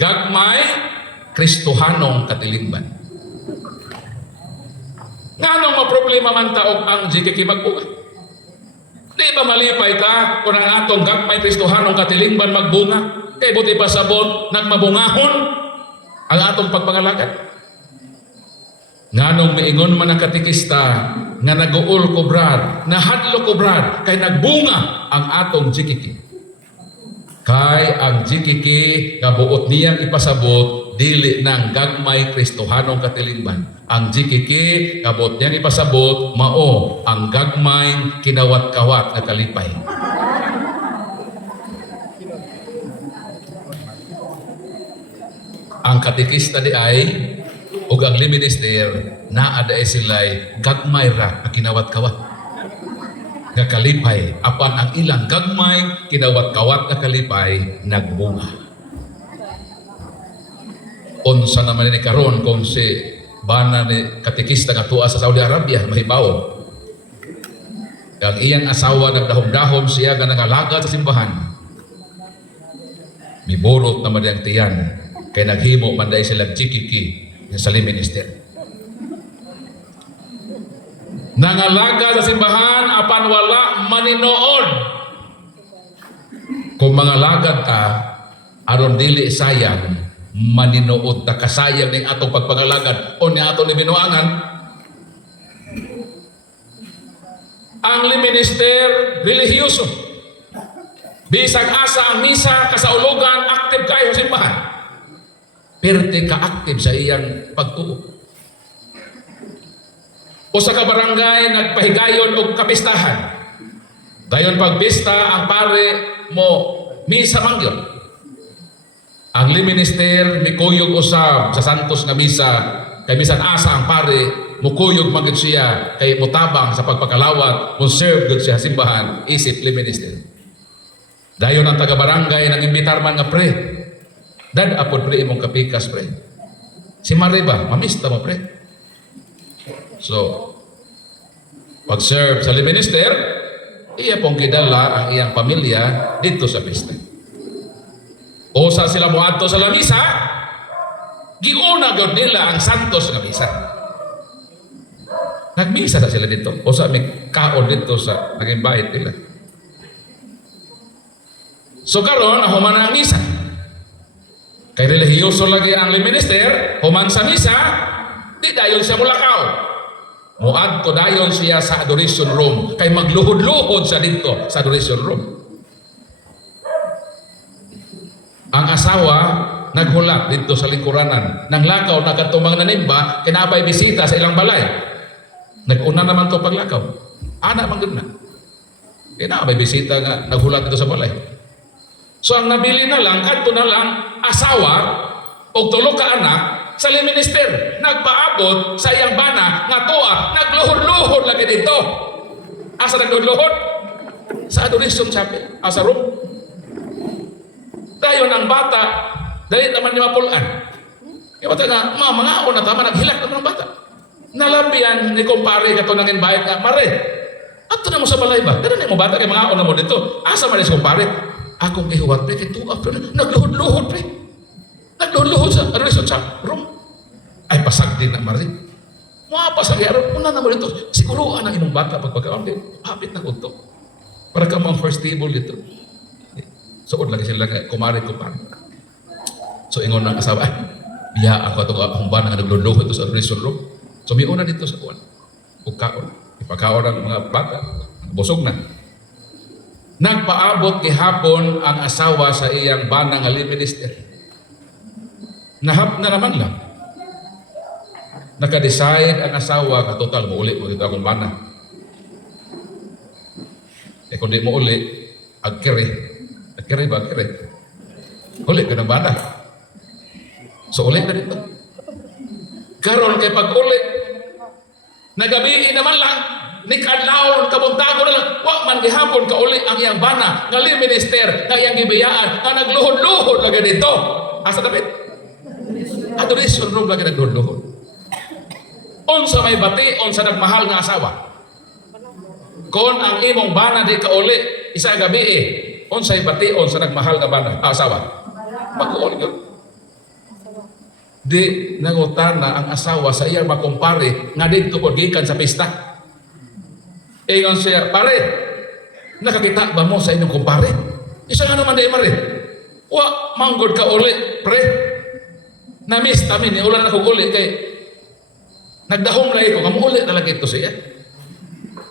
gagmay Kristohanong katilingban. Nganong maproblema man taog ang jikiki magbunga? Di ba malipay ka kung ang atong gagmay Kristohanong katilingban magbunga? Kay buti pa sabot nagmabungahon ang atong pagpangalagad. Nganong miingon man ang katekista nga nag-uul ko, Brad, nahadlo ko, Brad, kay nagbunga ang atong jikiki. Kay ang jikiki nga buot niyang ipasabot dili nang gagmay Kristohanong katilingban. Ang jikiki nga buot niyang ipasabot mao ang gagmay kinawat-kawat nga kalipay. Ang katekista di ay ug ang lay minister naa daay sila'y gagmay ra ang kinawat-kawat nga kalipay, apan ang ilang gagmay kinawat-kawat nga kalipay nagbunga. Unsa naman ni karon kung si bana ni katekista nga tuwa sa Saudi Arabia mahibaw Ang iyang asawa nagdahom-dahom siya nga nangalagad sa simbahan. Miburot naman ang tiyan kay naghimo man dahil silang chikiki sa minister. Nangalaga sa simbahan apan wala maninood. Kung mangalagad ka aron dili sayang maninood ta kasayang ning atong pagpangalagad o ni atong binuangan. Ang liminister relihiyoso. Bisag asa ang misa kasaulugan active kayo sa simbahan. Perte ka active sa iyang pagtuo. O sa kabarangay nagpahigayon og kapistahan. Dayon pagbista ang pare mo misa mangyon. Ang liminister mikuyog usab sa santos nga misa kay bisan asa ang pare mukuyog magid siya kay mutabang sa pagpakalawat mo serve gud siya simbahan isip liminister. Dayon ang taga-barangay nag-imbitar man nga pre. Dad apod pre imong kapikas pre. Si Mariba, mamista mo pre. So, pag-serve sa liminister, iya pong kidala ang iyang pamilya dito sa pista. Usa sila moadto sa lamisa, giuna gyud nila ang santos nga misa. Nagmisa sa sila dito. Usa may kaon dito sa naging bayit nila. So karon human ang misa. Kay relihiyoso lagi ang liminister, human sa misa, di dayon siya mulakaw. Muadto dayon siya sa adoration room kay magluhod-luhod sa dito sa adoration room. Ang asawa naghulak dito sa lingkuranan. Nang lakaw na katumang nanimba, kinabay bisita sa ilang balay. Nag-una naman to paglakaw. Ana man gud na. Kinabay bisita nga naghulak dito sa balay. So ang nabili na lang, kadto na lang asawa o tulo ka anak sa liminister. Nagpaabot sa iyang bana nga tuwa, nagluhod-luhod lagi dito. Asa nagluhod-luhod? Sa adoration chapel, sa room. Dayon ang bata, dali naman ni mapulaan. Yung bata nga, mga ako na tama, naghilak naman ang bata. Nalabihan ni kumpare ka ito nangin bayad nga, Mare, ato na mo sa balay ba? Dali na mo bata, kay mga ako na mo dito. Asa man si kumpare? Akong ihuwat, pre, kay tuwa, pre, nagluhod-luhod, pre. Nagluhod sa adoration sa room. Ay, pasag din na, Mare. Mga pasag, una na mo dito. Siguruan ang inong bata pagpagkaon. Hapit na ko ito. Para ka mga first table dito. Suod lagi sila kumari. So ingon ng asawa, ay, biya ako itong humban na nagluluhod ito sa adoration room. So may una dito sa kuwan. Pagkaon. Ipagkaon ang mga bata. Busog na. Nagpaabot kihapon ang asawa sa iyang banang liminister. Nahap na naman lang. Naka-decide ang asawa ka total mo uli mo dito akong bana. Eh kung di mo uli, agkire. Agkire ba? Agkire. Uli ka ng bana. So uli na dito. Karon kay pag uli, nagabiin naman lang, ni kadlawon kabuntago na lang, wa man gihapon ka uli ang iyang bana, nga liminister, nga iyang gibiyaan, nga nagluhod-luhod lagi dito. Asa David? Adoration room lagi nagluhod-luhod. Unsa may bation sa nagmahal nga asawa. Kung ang imong bana di ka uli, isa gabi unsay bation sa nagmahal nga bana, asawa. Mag-uli yun. Di nangutan na ang asawa sa iyang makumpare nga dito po gikan sa pista. Ingon siya, pare, nakakita ba mo sa inyong kumpare? Isa nga naman di mare. Wa, manggod ka uli, pre. Na-miss namin, ulan na kong uli kay nagdahong na ito, kamuuli na lagi ito siya.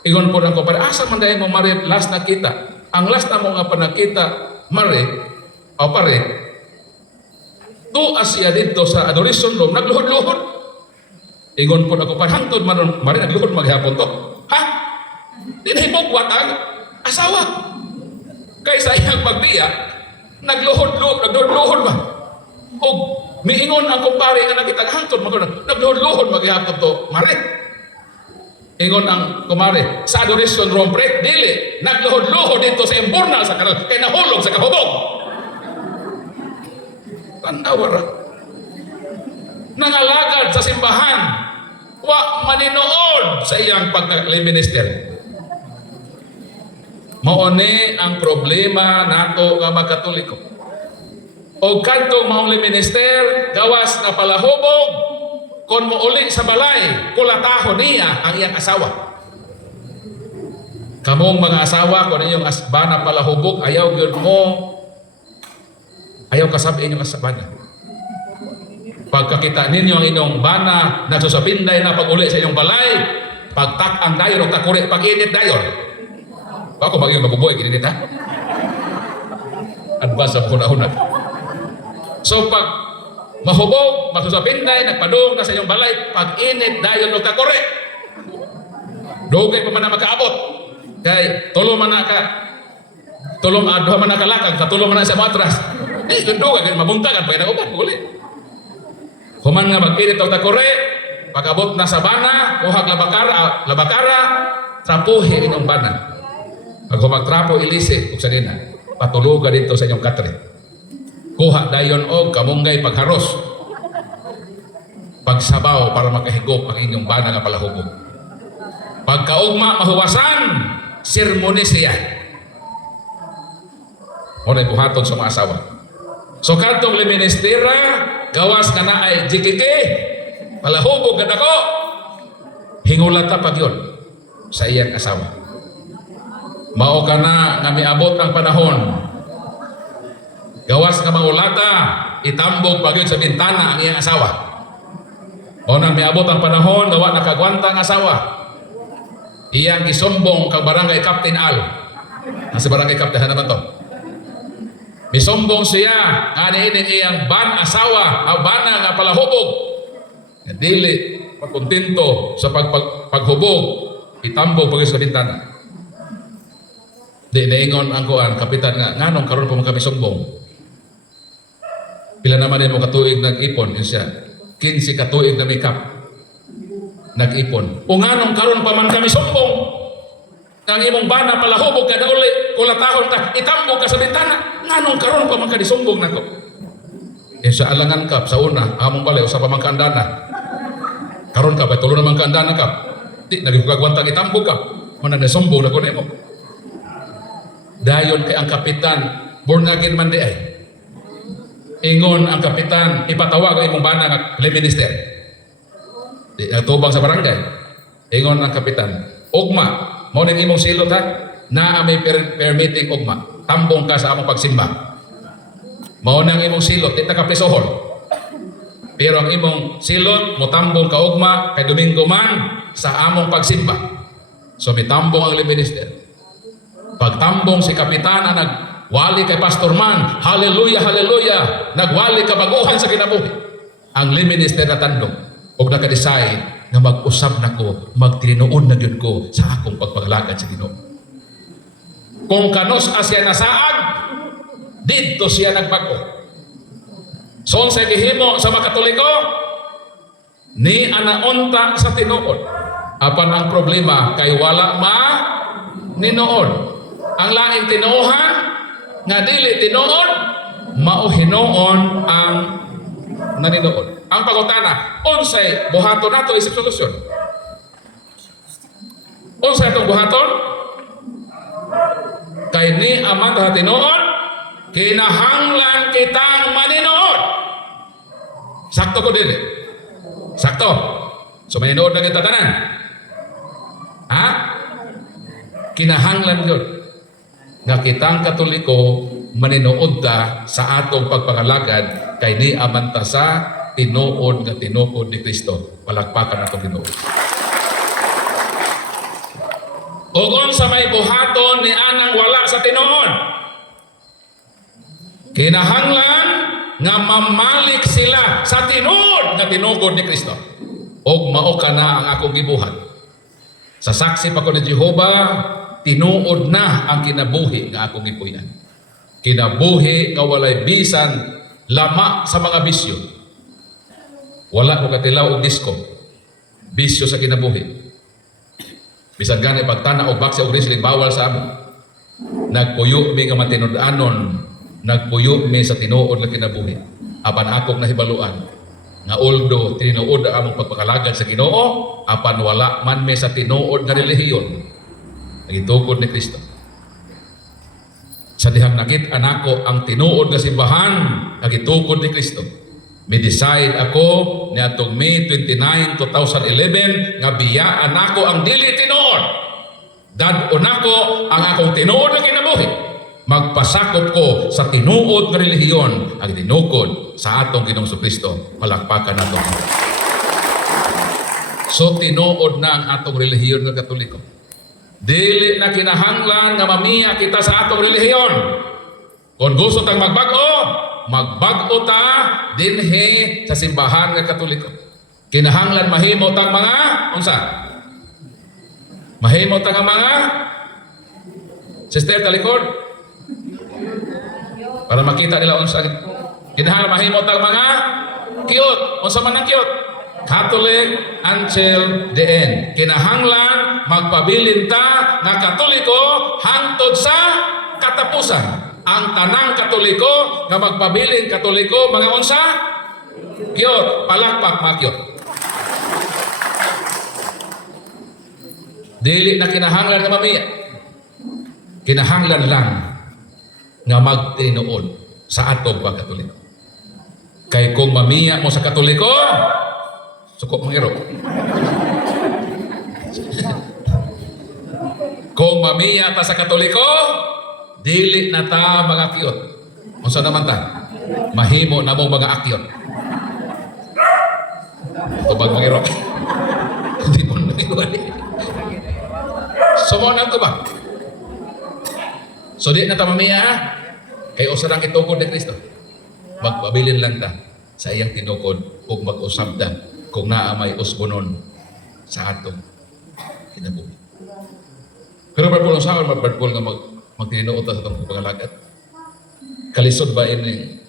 Ingon po ng kumpare, asa man dahil mo mare, last na kita. Ang last na mo nga panakita, mare, o pare, tuas siya dito sa adoration room, nagluhod-luhod. Ingon po na kumpare, hangtod man, mare, nagluhod maghapon to. Ha? Dinahimog ang asawa. Kaya sa iyang pagbiya, nagluhod-luhod ba? O miingon ang kumpare nga nakita hangtod nagluhod-luhod maghihapon to, mare. Ingon ang kumare, sa adoration room pre, dili, nagluhod-luhod dito sa imburnal sa kanal, kaya nahulog sa kahubog. Tanawara. Nangalagad sa simbahan, wa maninood sa iyang pagka-minister. Mao ni ang problema nato nga mga Katoliko. O kantong mauli minister, gawas na palahubog, kon muuli sa balay, kulatahon niya ang iyang asawa. Kamong mga asawa, kung inyong bana palahubog, ayaw yun mo, ayaw kasabi inyong asabana. Pagkakita ninyo ang inyong bana, nagsusabinday na pag-uli sa inyong balay, pagtak ang dayon o takuri, pag-init dayon. Ako bang yung mabubuhay, ginit ha? Advance ang hunahunag. So pag mahubog, magsusabinday, nagpadung na sa inyong balay, pag-init dayon o takuri. Dugay pa man na makaabot. Kay tulong man na ka, duha man na kalakag, katulong man na sa matras. Dugay, mabuntagan, pwede na uban, uli. Human nga mag-init o takuri, pag-abot na sa bana, kuhag labakara, trapuhi inyong bana. Pag humagtrapo ilisi, kung sanina, patulugan dito sa inyong katre. Kuha dayon og kamunggay pagharos. Pagsabaw para makahigop ang inyong bana nga palahubog. Pagkaugma mahuwasan, sermonis siya. Muna buhaton sa mga asawa. So katong liministera, gawas ka na ay jikiki, palahubog ka ko, hingulata pag yun sa iyang asawa. Mao ka na nga miabot ang panahon. Gawas ka maulata, itambog pag yun sa bintana ang iyang asawa. O nang miabot ang panahon, gawa nakagwanta ang asawa. Iyang isumbong kang barangay Captain Al. Nasa barangay Captain naman to. Misumbong siya, nga niining iyang asawa, bana nga palahubog. Dili, pagkontinto sa paghubog, itambog pag yun sa bintana. Di naingon ang kuan kapitan nga nganong karon pa kami sumbong. Pila naman mo katuig nag-ipon siya. 15 katuig na makeup nag-ipon. O nganong karon pa man kami sumbong. Ang imong bana palahubog kada uli, kulatahon ka, itambog ka sa bintana. Nganong karon pa man ka disumbong nako. Sa alangan kap sa una, among balay usa pa man kaandana. Karon ka ba tulo naman kaandana kap. Di nagigugagwantang itambog ka. Mana na sumbong nako nimo. Dayon kay ang kapitan, born again man di ay. Ingon ang kapitan, ipatawag ang imong bana nga minister. Di natubang sa barangay. Ingon ang kapitan, ugma, mo ning imong silot ha, naa may permitting ugma. Tambong ka sa among pagsimba. Mao nang imong silot, di ta ka prisohon. Pero ang imong silot, mo tambong ka ugma kay Domingo man sa among pagsimba. So mitambong ang minister. Pagtambong si kapitana nagwali kay pastor man, hallelujah, hallelujah, nagwali kabaguhan sa kinabuhi. Ang liminister na tandong, og naka-decide na mag-usab na ko, magtinuon na yun ko sa akong pagpagalagad sa Ginoo. Kung kanos siya nasaag, dito siya nagbago. So sa gihimo sa mga Katoliko, ni anaunta sa tinuod. Apan ang problema kay wala ninood. Ang laing tinuohan, nga dili tinuod, mauhinoon ang naninood. Ang pagutana, unsay buhaton nato isip solusyon. Unsay itong buhaton? Kay ni aman ta tinuod, kinahanglan kitang maninood. Sakto ko dili. Sakto. So maninood na kita tanan. Ha? Kinahanglan yun. Nga kitang Katoliko maninood ta sa atong pagpangalagad kay ni amanta sa tinuod nga tinukod ni Kristo. Palakpakan atong Ginoo. Ugon sa may buhaton ni anang wala sa tinuod. Kinahanglan nga mamalik sila sa tinuod nga tinukod ni Kristo. Og mao kana ang akong gibuhat. Sa saksi pa ko ni Jehovah, tinuod na ang kinabuhi nga akong gipuy-an. Kinabuhi nga walay bisan lama sa mga bisyo. Wala ko katilaw og disko. Bisyo sa kinabuhi. Bisan gani pagtana og baksa og wrestling bawal sa amo. Nagpuyo mi nga matinud-anon, nagpuyo mi sa tinuod nga kinabuhi. Apan akong nahibaluan nga although tinuod ang among pagpakalagad sa Ginoo, apan wala man mi sa tinuod nga relihiyon. Nagitukod ni Kristo. Sa dihang nakit anako ang tinuod nga simbahan nga gitukod ni Kristo. Mi-decide ako niadtong May 29, 2011 nga biyaan nako ang dili tinuod. Dad-on nako ang akong tinuod nga kinabuhi. Magpasakop ko sa tinuod nga relihiyon ang tinukod sa atong Ginoong Kristo. Palakpakan nato. So tinuod na ang atong relihiyon nga Katoliko. Dili na kinahanglan nga mamiya kita sa atong relihiyon. Kung gusto tang magbago ta dinhi sa simbahan nga Katoliko. Kinahanglan mahimo tang mga unsa? Mahimo tang mga sister talikod. Para makita nila unsa. Kinahanglan mahimo tang mga cute. Unsa man ang cute? Catholic until the end. Kinahanglan magpabilin ta nga Katoliko hangtod sa katapusan. Ang tanang Katoliko nga magpabilin Katoliko mga unsa? Cute, palakpak mga cute. Dili na kinahanglan nga mamiya. Kinahanglan lang nga magtinuod sa atong pagkatoliko. Kay kung mamiya mo sa Katoliko, suko mangiro. Kung mamiya ta sa Katoliko, dili na ta mga akyot. Unsa naman ta? Mahimo na mo mga akyot. Tubag mangiro. Hindi mo naiwali. Sumo na ito ba? So di na ta mamiya ha? Kay usarang itukod ni Kristo. Magpabilin lang ta sa iyang tinukod ug mag-usab ta kung naa may usbonon sa atong kinabuhi. Pero barpul sa akin, barpul nga magtinuod ta sa atong pangalagat. Kalisod ba ini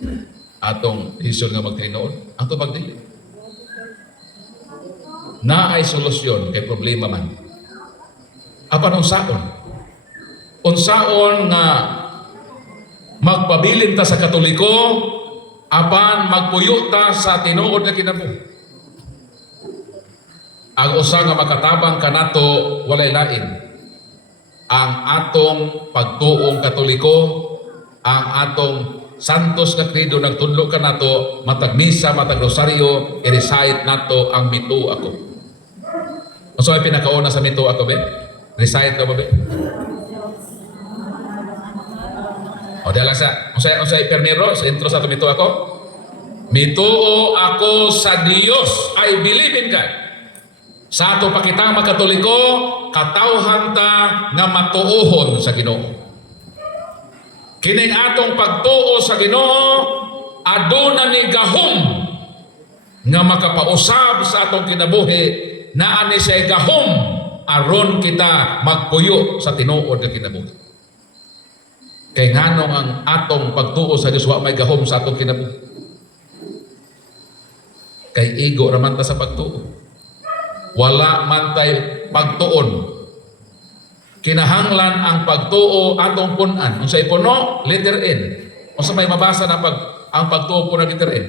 atong hisyon nga magtinuod? Ato pagdili. Na ay solusyon kay problema man. Apan unsaon? Unsaon nga magpabilin ta sa Katoliko apan magpuyo ta sa tinuod nga kinabuhi. Ang usa nga makatabang kanato walay lain. Ang atong pagtuong Katoliko, ang atong santos nga credo nagtudlo kanato, matag misa, matag rosaryo, i-recite nato ang mito ako. Unsa ay pinakauna sa mito ako be? Recite ka ba be? O dala sa unsa permero sa intro sa mito ako? Mituo ako sa Dios, I believe in God. Sa ato pakitang Katoliko, katawhan ta nga matuohon sa Ginoo. Kining atong pagtuo sa Ginoo aduna ni gahom nga makapausab sa atong kinabuhi naa ni siya gahom aron kita magpuyo sa tinuod nga kinabuhi. Kay nganong ang atong pagtuo sa Dios wa may gahom sa atong kinabuhi. Kay igo raman ta sa pagtuo. Wala man tay pagtuon. Kinahanglan ang pagtuo atong punan. Unsay puno? Letter N. Unsa may mabasa na ang pagtuo puno letter N?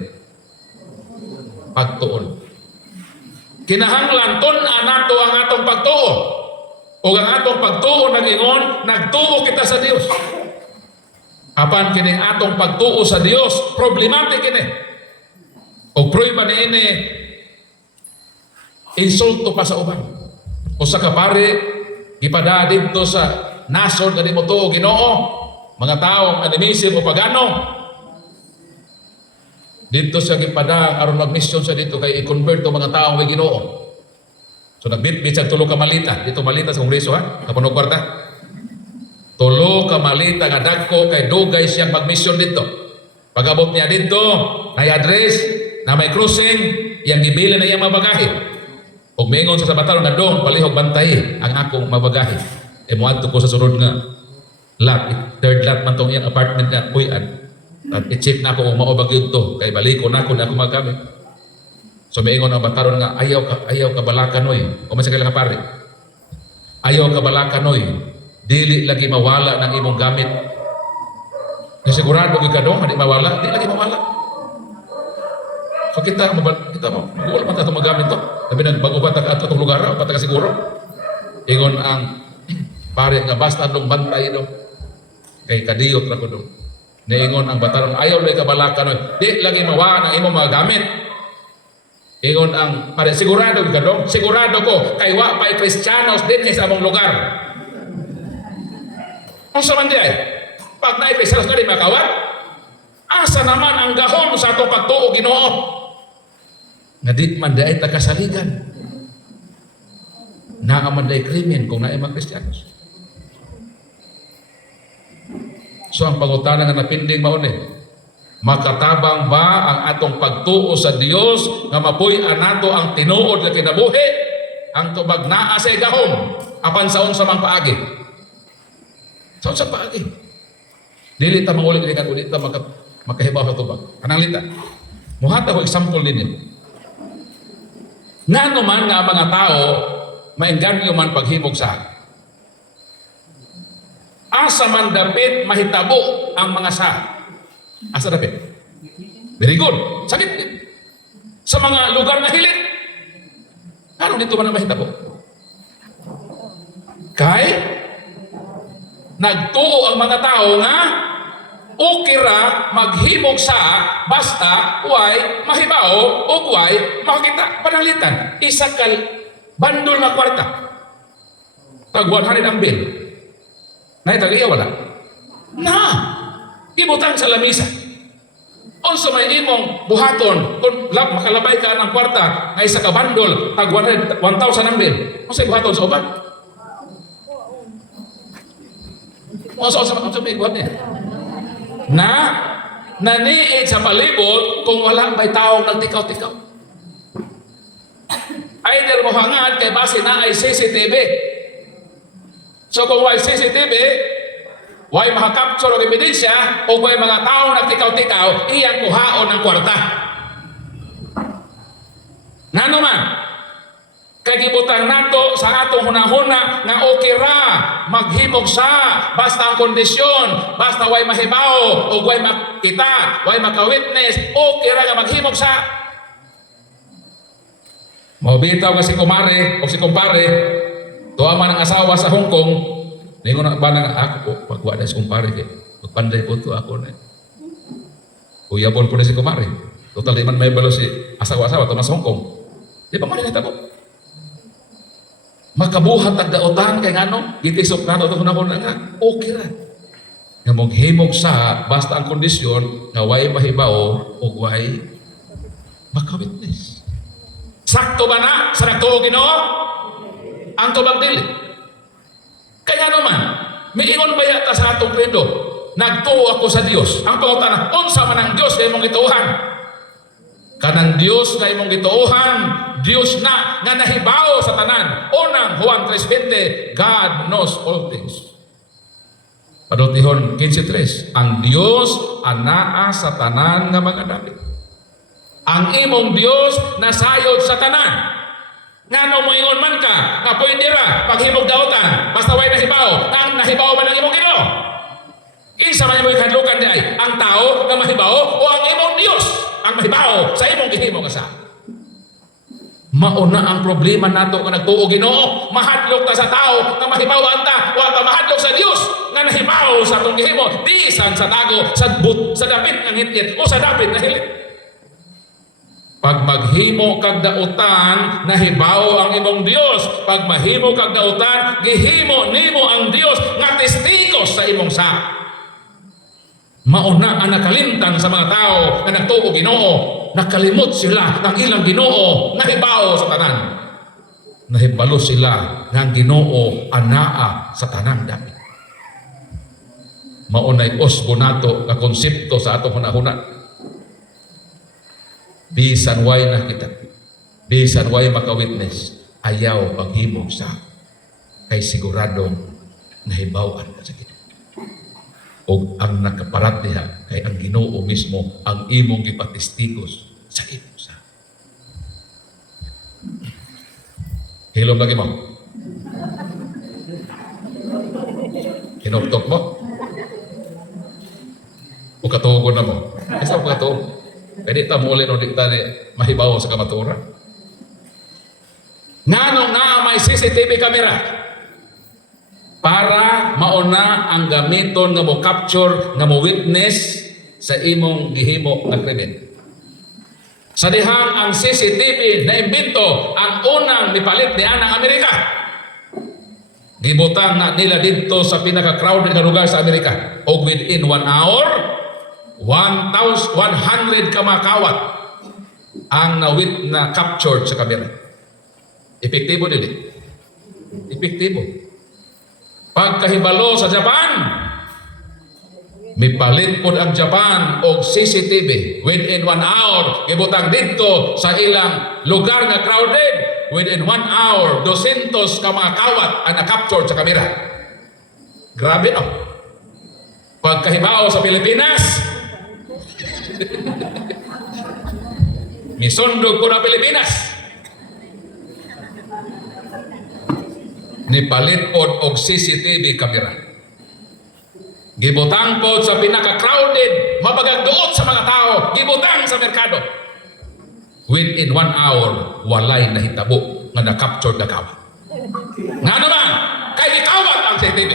Pagtuon. Kinahanglan tun-an nato ang atong pagtuo. O ang atong pagtuo nag-ingon, nagtuo kita sa Dios. Apan kining atong pagtuo sa Dios, problematic ini. O prueba niini insulto pa sa uban. O sa kapare, gipada dito sa nasod nga di mo tuo Ginoo, mga taong animisip o pagano. Dito sa gipada aron mag-mission sa dito kay i-convert to mga taong may Ginoo. So nagbitbit sa tulo ka malita, dito malita sa Kongreso ha, kapunog kwarta. Tulo ka malita nga dagko kay dugay siyang mag-mission dito. Pag-abot niya dito, may address, na may cruising, yang gibili na iyang mabagahe. Ug mingon sa sabataro nga dong palihog bantay ang akong mabagahe. E moadto ko sa sunod nga lot, third lot man tong iyang apartment nga puy-an. At i-check na ako kung mao ba gyud to kay baliko na ako na ako magamit. So mingon ang bataron nga ayaw ka balakanoy. O man sa kailang pare. Ayaw ka balakanoy. Dili lagi mawala ng imong gamit. Nasigurado gyud ka dong, di mawala, di lagi mawala. So kita mo wala man tato magamit to. Sabi na bago pa ta atong lugar, pa ta siguro. Ingon ang pare nga basta dong bantay do. kay kadiyot ra ko doon. Niingon ang batanon, ayaw lay kabalakan, di lagi mawa ng imong mga gamit. Ingon ang pare, sigurado ka dong? Sigurado ko, kay wa pa'y Kristiyanos din sa among lugar. Ang sa man di ay, pag na'y Kristiyanos na rin makawat, asa naman ang gahom sa itong pagtuo Ginoo? Nga di man di ay takasaligan. Naaman di krimen kung na'y mga Kristiyanos. So ang pangutana nga napinding mauni, makatabang ba ang atong pagtuo sa Dios nga mapuy-an nato ang tinuod nga kinabuhi, ang tubag naa sa gahom apan saon sa mang paagi? Saon sa paagi? Dili ta mangulit ni kanto, dili ta makahibaw sa tubag. Anang lita? Muhata ko example ninyo. Ngano man nga ang mga tao maengganyo man paghimog sa asa man dapit mahitabo ang mga sa. Asa dapit? Very good. Sakit din. Sa mga lugar na hilit. Ano dito man ang mahitabo? Kay nagtuo ang mga tao nga okay ra maghimog sa basta way mahibaw o way makita panalitan. Isa kal bandol na kwarta. Tag 100 ang bill. Naitag-iya wala? Na! Ibutang sa lamisa. Also may imong buhaton, kung makalabay ka ng kwarta, nga isa ka bandol, tag 1,000 ang bill. Ano sa'y buhaton sa uban? Ano sa may buhat niya? Na, naniid sa palibot kung wala may taong nagtikaw-tikaw. Either mo hangad kay base na ay CCTV. So kung may CCTV, way makakapture ang ebidensya o may mga tao nagtikaw-tikaw, iyang kuhaon ng kwarta. Nga naman, kay gibutang nato sa atong hunahuna nga okay ra maghimog sa basta ang kondisyon, basta way mahibaw o way makita, way maka-witness, okay ra nga maghimog sa. Mabitaw nga si kumare o si kumpare, tuwa man ang asawa sa Hong Kong, ningon na ba na ako, pagwa na si kumpare, magpanday po ito ako na. Uyabon po na si kumare. Total, di man may balo si asawa-asawa, ito na sa Hong Kong. Di ba man nita ko? Makabuhat ang daotan kay ngano, gitisok na ito na nga, okay ra. Nga maghimog sa, basta ang kondisyon, nga way mahibaw o way makawitness. Sakto ba na sa nagtuo Ginoo? Ang tubag dili. Kaya naman, may ingon ba yata sa atong credo, nagtuo ako sa Dios. Ang pangutana, unsa man ang Dios na imong gituohan? Kanang Dios na imong gituohan, Dios na nga nahibaw sa tanan. Unang Juan 3:20, God knows all things. Padotihon 15:3, ang Dios anaa sa tanan nga mga dapit. Ang imong Dios nasayod sa tanan. Ngano mo ingon man ka, nga pwede ra paghimog daotan, basta way nahibaw, ang nahibaw man ang imong Ginoo. Isa man imong kadlukan di ay, ang tao nga mahibaw o ang imong Dios ang mahibaw sa imong gihimo nga sa. Mauna ang problema nato nga nagtuo Ginoo, mahadlok ta sa tao nga mahibaw anta, wa ta mahadlok sa Dios nga nahibaw sa atong gihimo, disan sa tago, sa dapit nga hitit o sa dapit na hilit. Pag maghimo kag dautan, nahibaw ang imong Dios. Pag mahimo kag dautan, gihimo nimo ang Dios nga testigos sa imong sa. Mauna ang nakalintang sa mga tao nga nagtuo Ginoo, nakalimot sila ng ilang Ginoo, nahibaw sa tanan. Nahibalo sila nga ang Ginoo anaa sa tanang dami. Maunay osbo nato nga konsepto sa atong hunahuna. Bisan way nakita, bisan way maka-witness, ayaw paghimog sa kay siguradong nahibawan ka sa Ginoo. O ang nakaparat niya kay ang Ginoo mismo ang imong gipatistigos sa imong sa. Hilom lagi mo. Kinoktok mo. O katugon na mo. Isa o katugon. Pwede ta mo ulit o di ta mahibaw sa kamatura. Nganong na may CCTV camera? para mauna ang gamiton nga mo capture nga mo witness sa imong gihimo nga krimen. Sa dihang ang CCTV na imbento ang unang nipalit ni anang Amerika. Gibutang na nila dito sa pinaka-crowded na lugar sa Amerika. O within 1 hour, 100 kamakawat ang na captured sa kamera. Epektibo din eh. Epektibo. Pagkahibalo sa Japan, may palit po ang Japan o CCTV within 1 hour. Gibutang dito sa ilang lugar nga crowded. Within 1 hour, 200 kamakawat ang na-capture sa kamera. Grabe no. Pagkahibao sa Pilipinas, misundog ko na Pilipinas. Nipalit po og CCTV kamera. Gibutang po sa pinaka-crowded, mapagagduot sa mga tao, gibutang sa merkado. Within 1 hour, walay nahitabo nga na-capture na kawat. Nga naman, kay ikawat ang CCTV.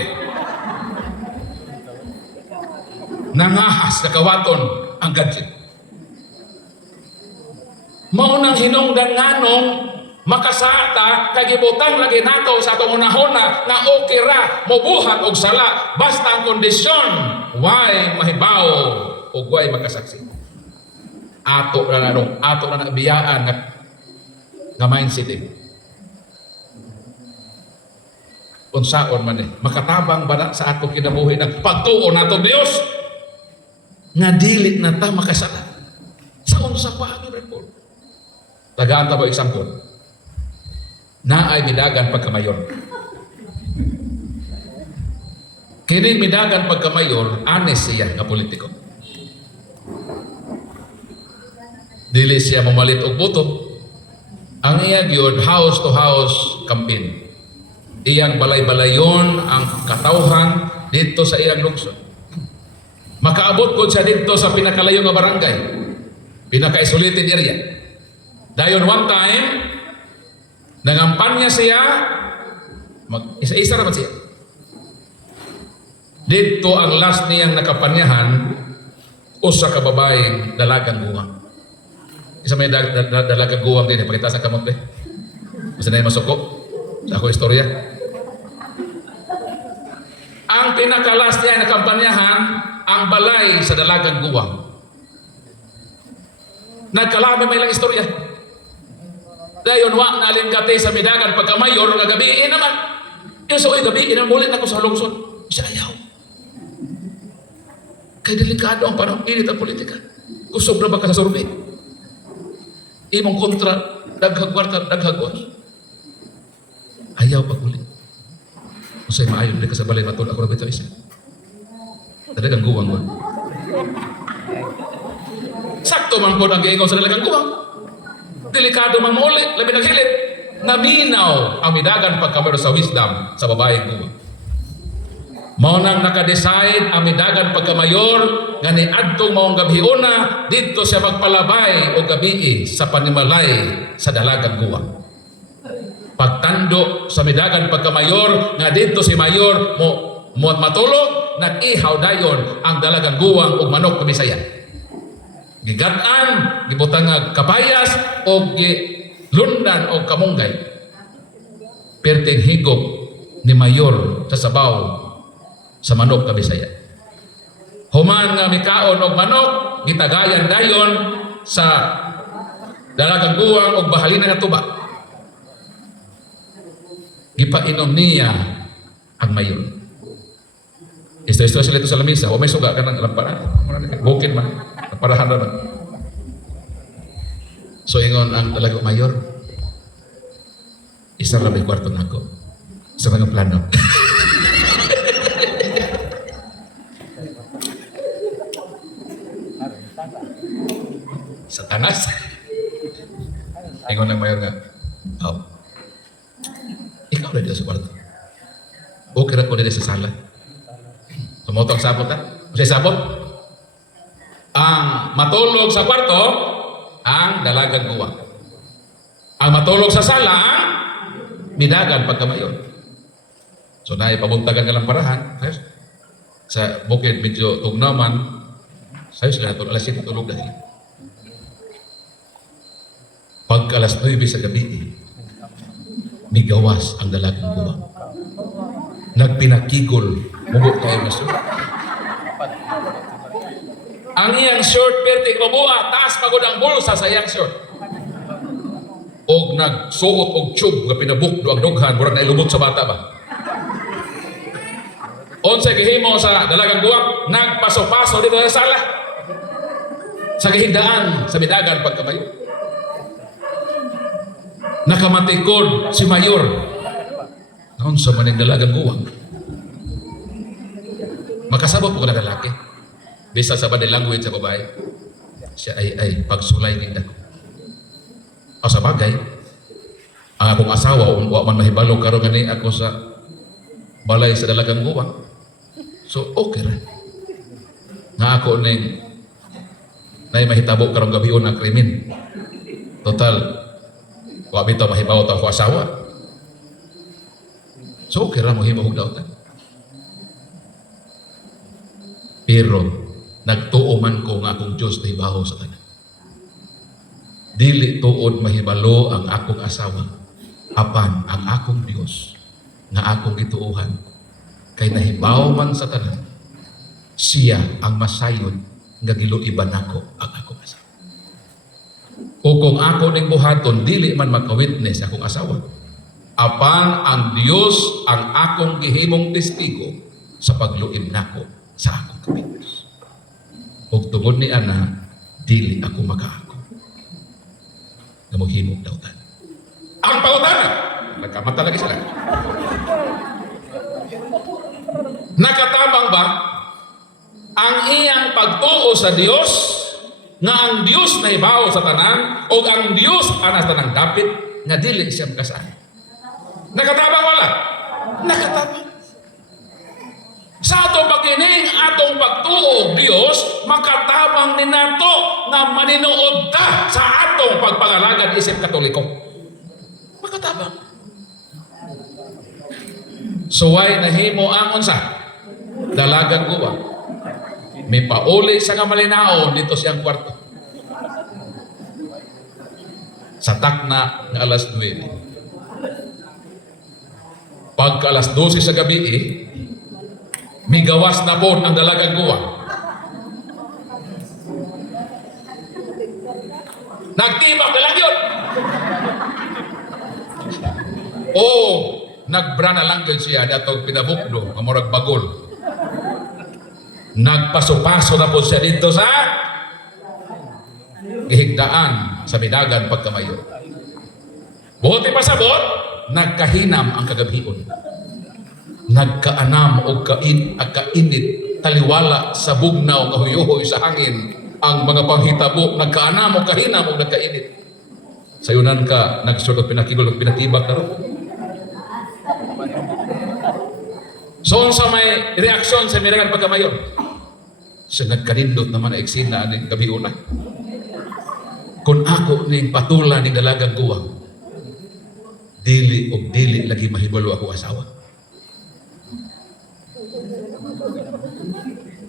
Nangahas na kawaton ang gadget. Maunang hinungdan nganong makasata kay gibutang lagi nato sa atong unahuna nga okay ra mobuhat og sala basta ang kondisyon why mahibaw og why makasaksi. Ato na nabiyaan nga mindset eh. Unsaon man eh, makatabang ba na sa ato kinabuhi ng pagtuo nato Dios nga dili na ta makasala. Sa unsa pa ang report? Tagaan ta ba example? Na ay midagan pagkamayor. Kini midagan pagkamayor, anes siya nga politiko. Dili siya mamalit og boto. Ang iya gyud house to house campaign. Iyang balay-balayon ang katawhan dito sa iyang lungsod. Makaabot ko siya dito sa pinakalayo nga barangay, pinaka-isolated area. Dayon one time, nangampanya siya, isa-isa naman siya. Dito ang last niyang nakapanyahan, usa ka babaeng dalagang guwang. Isa may dalagang guwang din, pakita sa kamot eh. Basta na yung masuko, sa ako istorya. Ang pinaka-last niya nakampanyahan, ang balay sa dalagang guwang. Nagkalami may lang istorya. Dayon wa nalinggati sa midagan pagkamayor nga gabiin naman. Yung sa gabiin ang mulit ako sa lungsod. Siya ayaw. Kay delikado ang panahon init ang politika. Kung sobra ba ka sa survey? Imong kontra, daghagwas. Ayaw pag-ulit. Masay maayon ka sa balay matulog ako na bito isa. Dalagang guwang ba? Sakto man po ang giingaw sa dalagang guwang. Delikado man mo ulit, labi naghilit. Naminaw ang midagan pagkamero sa wisdom sa babaeng guwang. Mao nang naka-decide ang midagan pagkamayor nga niadtong maong gabiuna dito siya magpalabay o gabii sa panimalay sa dalagang guwang. Pagtando sa midagan pagkamayor nga dito si mayor mo matulog, nag-ihaw dayon ang dalagang guwang ug manok na Bisaya. Gigatan, gibutang kabayas o lundan o kamunggay. Perting higop ni mayor sa sabaw sa manok na Bisaya. Human nga mikaon og manok, gitagayan dayon sa dalagang guwang og bahalina nga tuba. Gipainom niya ang mayor. Isto-isto sila ito sa lamisa. O may suga ka ng lamparan. Bukid man. Lamparahan na. So ingon ang talagang mayor. Isa lang may kwarto na ako. Sa mga plano. Sa tanas. Ingon ang mayor nga. Oh. Ikaw na dito sa kwarto. Okay na ko na dito sa sala. Sumotong sabot ha? Masay sabot? Ang matulog sa kwarto, ang dalagang guwang. Ang matulog sa sala, ang midagan pagkamayon. So naipabuntagan ka lang parahan. Sa bukid medyo tugnaman. Sayo sila nato alas 7 tulog dahil. Pagka alas 9 sa gabi, migawas ang dalagang guwang. Nagpinakigol, mugot tayo na siya. Ang iyang short perti mabuha, taas pagod ang bulsa sa iyang short. Og nagsuot og tube nga pinabukdo ang dughan, murag na ilumot sa bata ba? Unsay gihimo sa dalagang guwang, nagpaso-paso dito sa sala. Sa gihigdaan, sa midagan pagkamayo. Nakamatikod si Mayor. Noon sa maning dalagang guwang. Makasabot po ka na lalaki. Bisa sa body language sa babae. Siya ay pagsulay nila. O sa bagay, ang akong asawa, wa man mahibalo karon gani ako sa balay sa dalagang guwang. So okay ra. Nga ako ning nay mahitabo karong gabion ang krimen. Total, wa bitaw mahibaw ta ko asawa. So okay ra mo himahog daw ta. Pero nagtuo man ko nga akong Diyos nahibaw sa tanan. Dili tuod mahibalo ang akong asawa, apan ang akong Diyos nga akong gituuhan kay nahibaw man sa tanan. Siya ang masayon nga giluiban nako ang akong asawa. O kung ako ning buhaton dili man maka-witness akong asawa, apan ang Dios ang akong gihimong testigo sa pagluib nako sa akong kapitbahay. Ug tungod ni ana dili ako makaako. Nga mohimog daw tan. Ang pangutana, nagkamata lagi sila. Nakatabang ba ang iyang pagtuo sa Dios nga ang Dios na ibaw sa tanan o ang Dios anas tanang dapit nga dili siya makasaan? Nakatabang wala? Nakatabang. Sa atong pagkining atong pagtuo og Dios, makatabang ni nato nga maninuod ta sa atong pagpangalagad isip Katoliko. Makatabang. Suway nahimo ang unsa? Dalagang guwang. May pauli sa nga malinaon dito siyang kwarto. Sa takna ng alas 9. Pagka alas 12 sa gabi, migawas na po ang dalagang guwang. Nagtibak na lang yun. Nagbra na lang yun siya datong pinabukdo, amorag bagol. Nagpaso-paso na po siya dito sa gihigdaan sa midagan pagkamayo. Buti pasabot, nagkahinam ang kagabion. Nagkaanam o kainit taliwala sa bugnaw kahuyuhoy sa hangin ang mga panghitabo. Nagkaanam o kahinam o nagkainit. Sayunan ka, nagsuot pinakigol o pinatibak na rin. So sa may reaksyon sa midagan pagkamayo, siya nagkanindot naman na eksena ng gabiuna. Kung ako ning patula ni dalagang guwang, dili o dili lagi mahibalo ako asawa.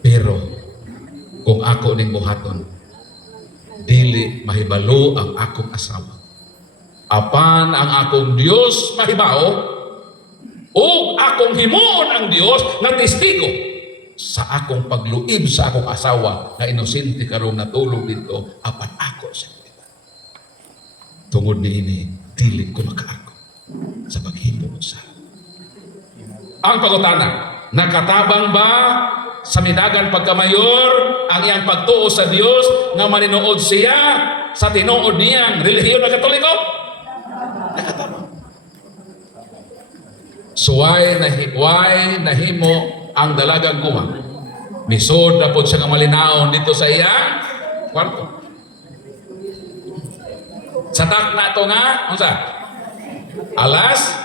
Pero kung ako ning buhaton, dili mahibalo ang akong asawa. Apan ang akong Dios mahibao, o akong himuon ang Dios na testigo sa akong pagluib sa akong asawa na inosente karong natulog dito, apan ako sa iba. Tungod ni ini, dili ko makaako sa paghimo sa. Ang pagutana, nakatabang ba sa midagan pagkamayor ang iyang pagtuo sa Dios na maninuod siya sa tinuod niyang relihiyon na Katoliko? Nakatabang. So why nahimo ang dalagang guwang? Misod na po siya nga malinaon dito sa iyang kwarto. Sa takna ito nga, unsa? Alas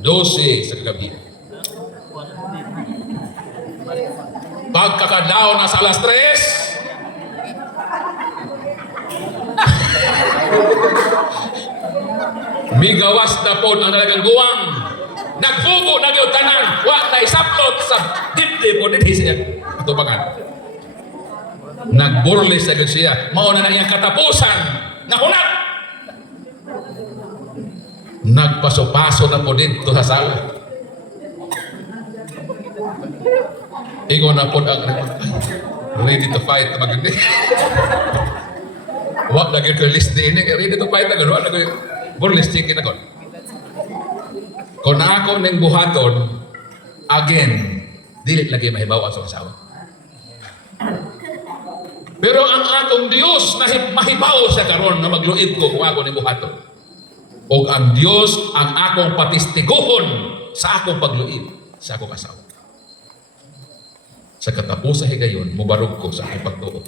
12 sa kagabi. Pagkakadlaw na sa alas 3, migawas na po ang dalagang guwang. naghugo na gyud tanan, wa na isaplot sa dibdib o dinhi siya atubangan. Nagburlis sa gyud siya, mao na iyang katapusan. Nahunat. Nagpaso-paso na po dito sa sala. Ingon na po ang ready to fight na maganda. Wag lagi ko list din, ready to fight na gano'n. Wag lagi burlis chicken na gano'n. Kung ako ng buhaton, again, dili lagi mahibaw ang asawa. Pero ang atong Dios mahibaw sa karon na magluib ko kung ako ng buhaton. O ang Dios ang akong patistiguhon sa akong pagluib sa akong asawa. Sa katapusan higayon, mubarog ko sa akong pagtuo.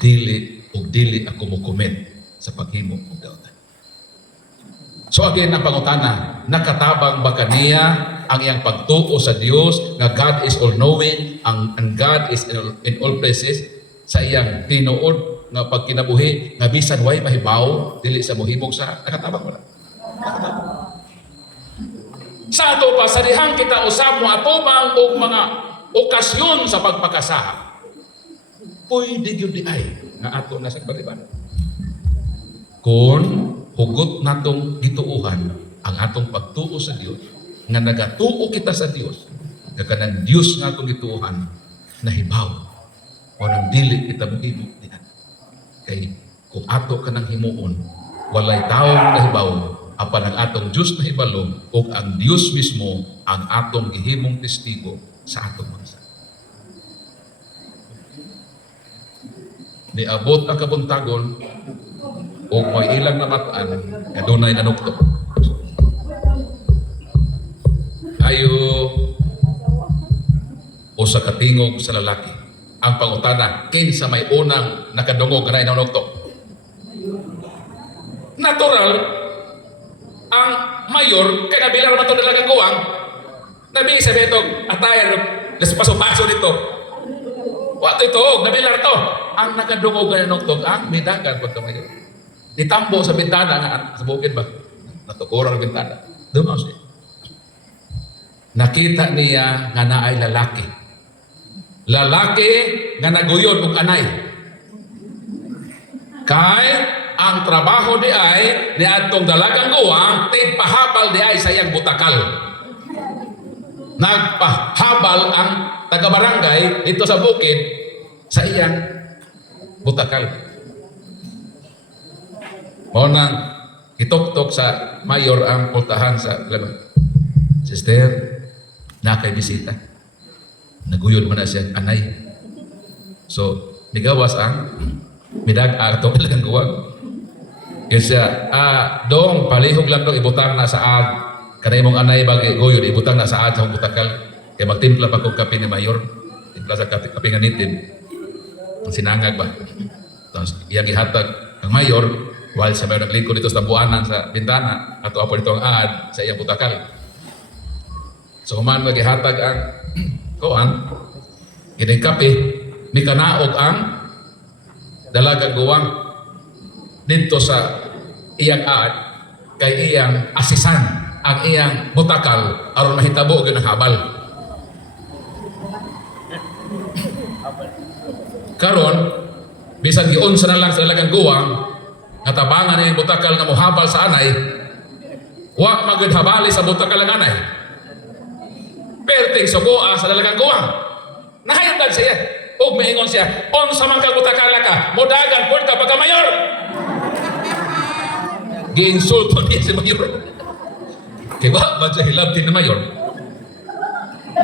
Dili ako mukomment sa paghimo og dautan. So again, ang pangutana, nakatabang ba kaniya ang iyang pagtuo sa Dios nga God is all-knowing, ang God is in all places, sa iyang tinuod nga pagkinabuhi, nga bisan way mahibaw, dili sa muhimog sa nakatabang wala. Nakatabang. Sa ato pa, sa dihang kita usab mo atubang og mga okasyon sa pagpakasaha, pwede yun di ay nga ato na sa baliban. Kung hugot natong gituuhan ang atong pagtuo sa Dios, nga nagatuo kita sa Dios, nga kanang Dios nga atong gituuhan, nahibaw, o nang dili kita mohimo dihan. Kay kung ato kanang himuon, walay taong nahibaw, apan ang atong Dios nahibalo, o ang Dios mismo ang atong gihimong testigo sa atong bansa. Niabot ang kabuntagon o may ilang namataan kadunay nanukto. Ayo o sa katingog sa lalaki. Ang pangutana, kinsa may unang nakadungog na nanukto. Natural, ang mayor, kaya nabilang naman ito dalagang guwang, nabi sabi ito, atayan, paso-paso dito. Wato ito, nabilang ito. Ang nakadungog na nanukto, ang midagan pagka mayor. Ditambo sa bintana nga sa bukid ba? Natukurang bintana. Dumaw siya. Nakita niya nga naay lalaki. Lalaki nga naguyon og anay. Kay ang trabaho di ay ni adtong dalagang guwang tigpahabal di ay sa iyang butakal. Nagpahabal ang taga-barangay dito sa bukid sa iyang butakal. Mao nang itok-tok sa mayor ang pultahan sa laban. Sister, nakay bisita. Naguyod man na siya anay. So, nigawas ang midag-ar itong talagang guwag. Kaya siya, dong, palihog lang dong, ibutang na sa ad. Kanay mong anay bag iguyod, ibutang na sa ad sa butakal. Kaya magtimpla pa kong kape ni mayor. Timpla sa kape nga nitin. Ang sinangag ba? Tapos, iyang ihatag ang mayor, while sa mayor naglingkod dito sa tambuanan sa bintana, ato apo dito ang ad sa iyang butakal. So, kuman magihatag ang kuan, kining kape, may kanaog ang dalagang guwang dito sa iyang ad, kay iyang asisan ang iyang butakal aron mahitabo gyud ang habal. Karon bisan giunsa na lang sa dalagang guwang nga tabangan ni butakal nga mohabal sa anay, wa magud habali sa butakal ng anay. Perting sugoa sa dalagang guwang. Nahayagdag siya. Ug maingon siya, "Unsa man ka butakala ka, modagan pud ka pagka mayor." Giinsulto niya si mayor. Kaya ba siya hilabtin na mayor?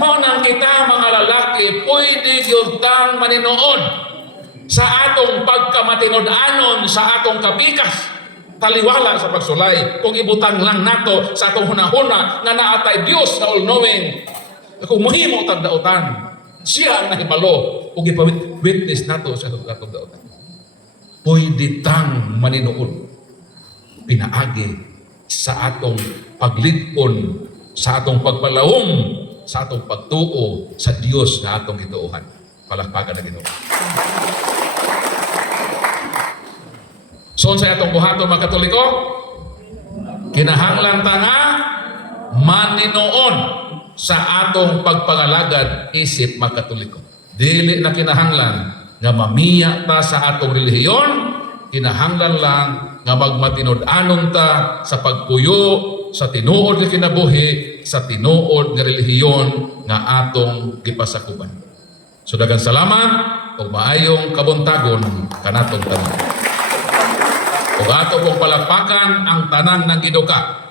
Mao nang kita mga lalaki, pwede yun tang maninood sa atong pagkamatinod-anon sa atong kapikas. Taliwala sa pagsulay. Kung ibutang lang nato sa atong hunahuna nga naatay Dios na all-knowing. Kung muhimo tag dautan, siya ang nahibalo ug ipawitness nato sa atong dautan. Pwede tang maninood pinaagi sa atong paglipon, sa atong pagpalawom, sa atong pagtuo sa Dios na atong gituuhan. Palakpakan na Ginoo. So sa atong buhaton mga Katoliko, kinahanglan ta nga maninoon sa atong pagpangalagad isip makatoliko. Dili na kinahanglan nga mamiya ta sa atong relihiyon, kinahanglan lang nga magmatinod-anon ta sa pagpuyo sa tinuod nga kinabuhi, sa tinuod nga relihiyon nga atong gipasakuban. So daghang salamat ug maayong kabuntagon kanatong tanan. Ug ato pong palakpakan ang tanang ng giduka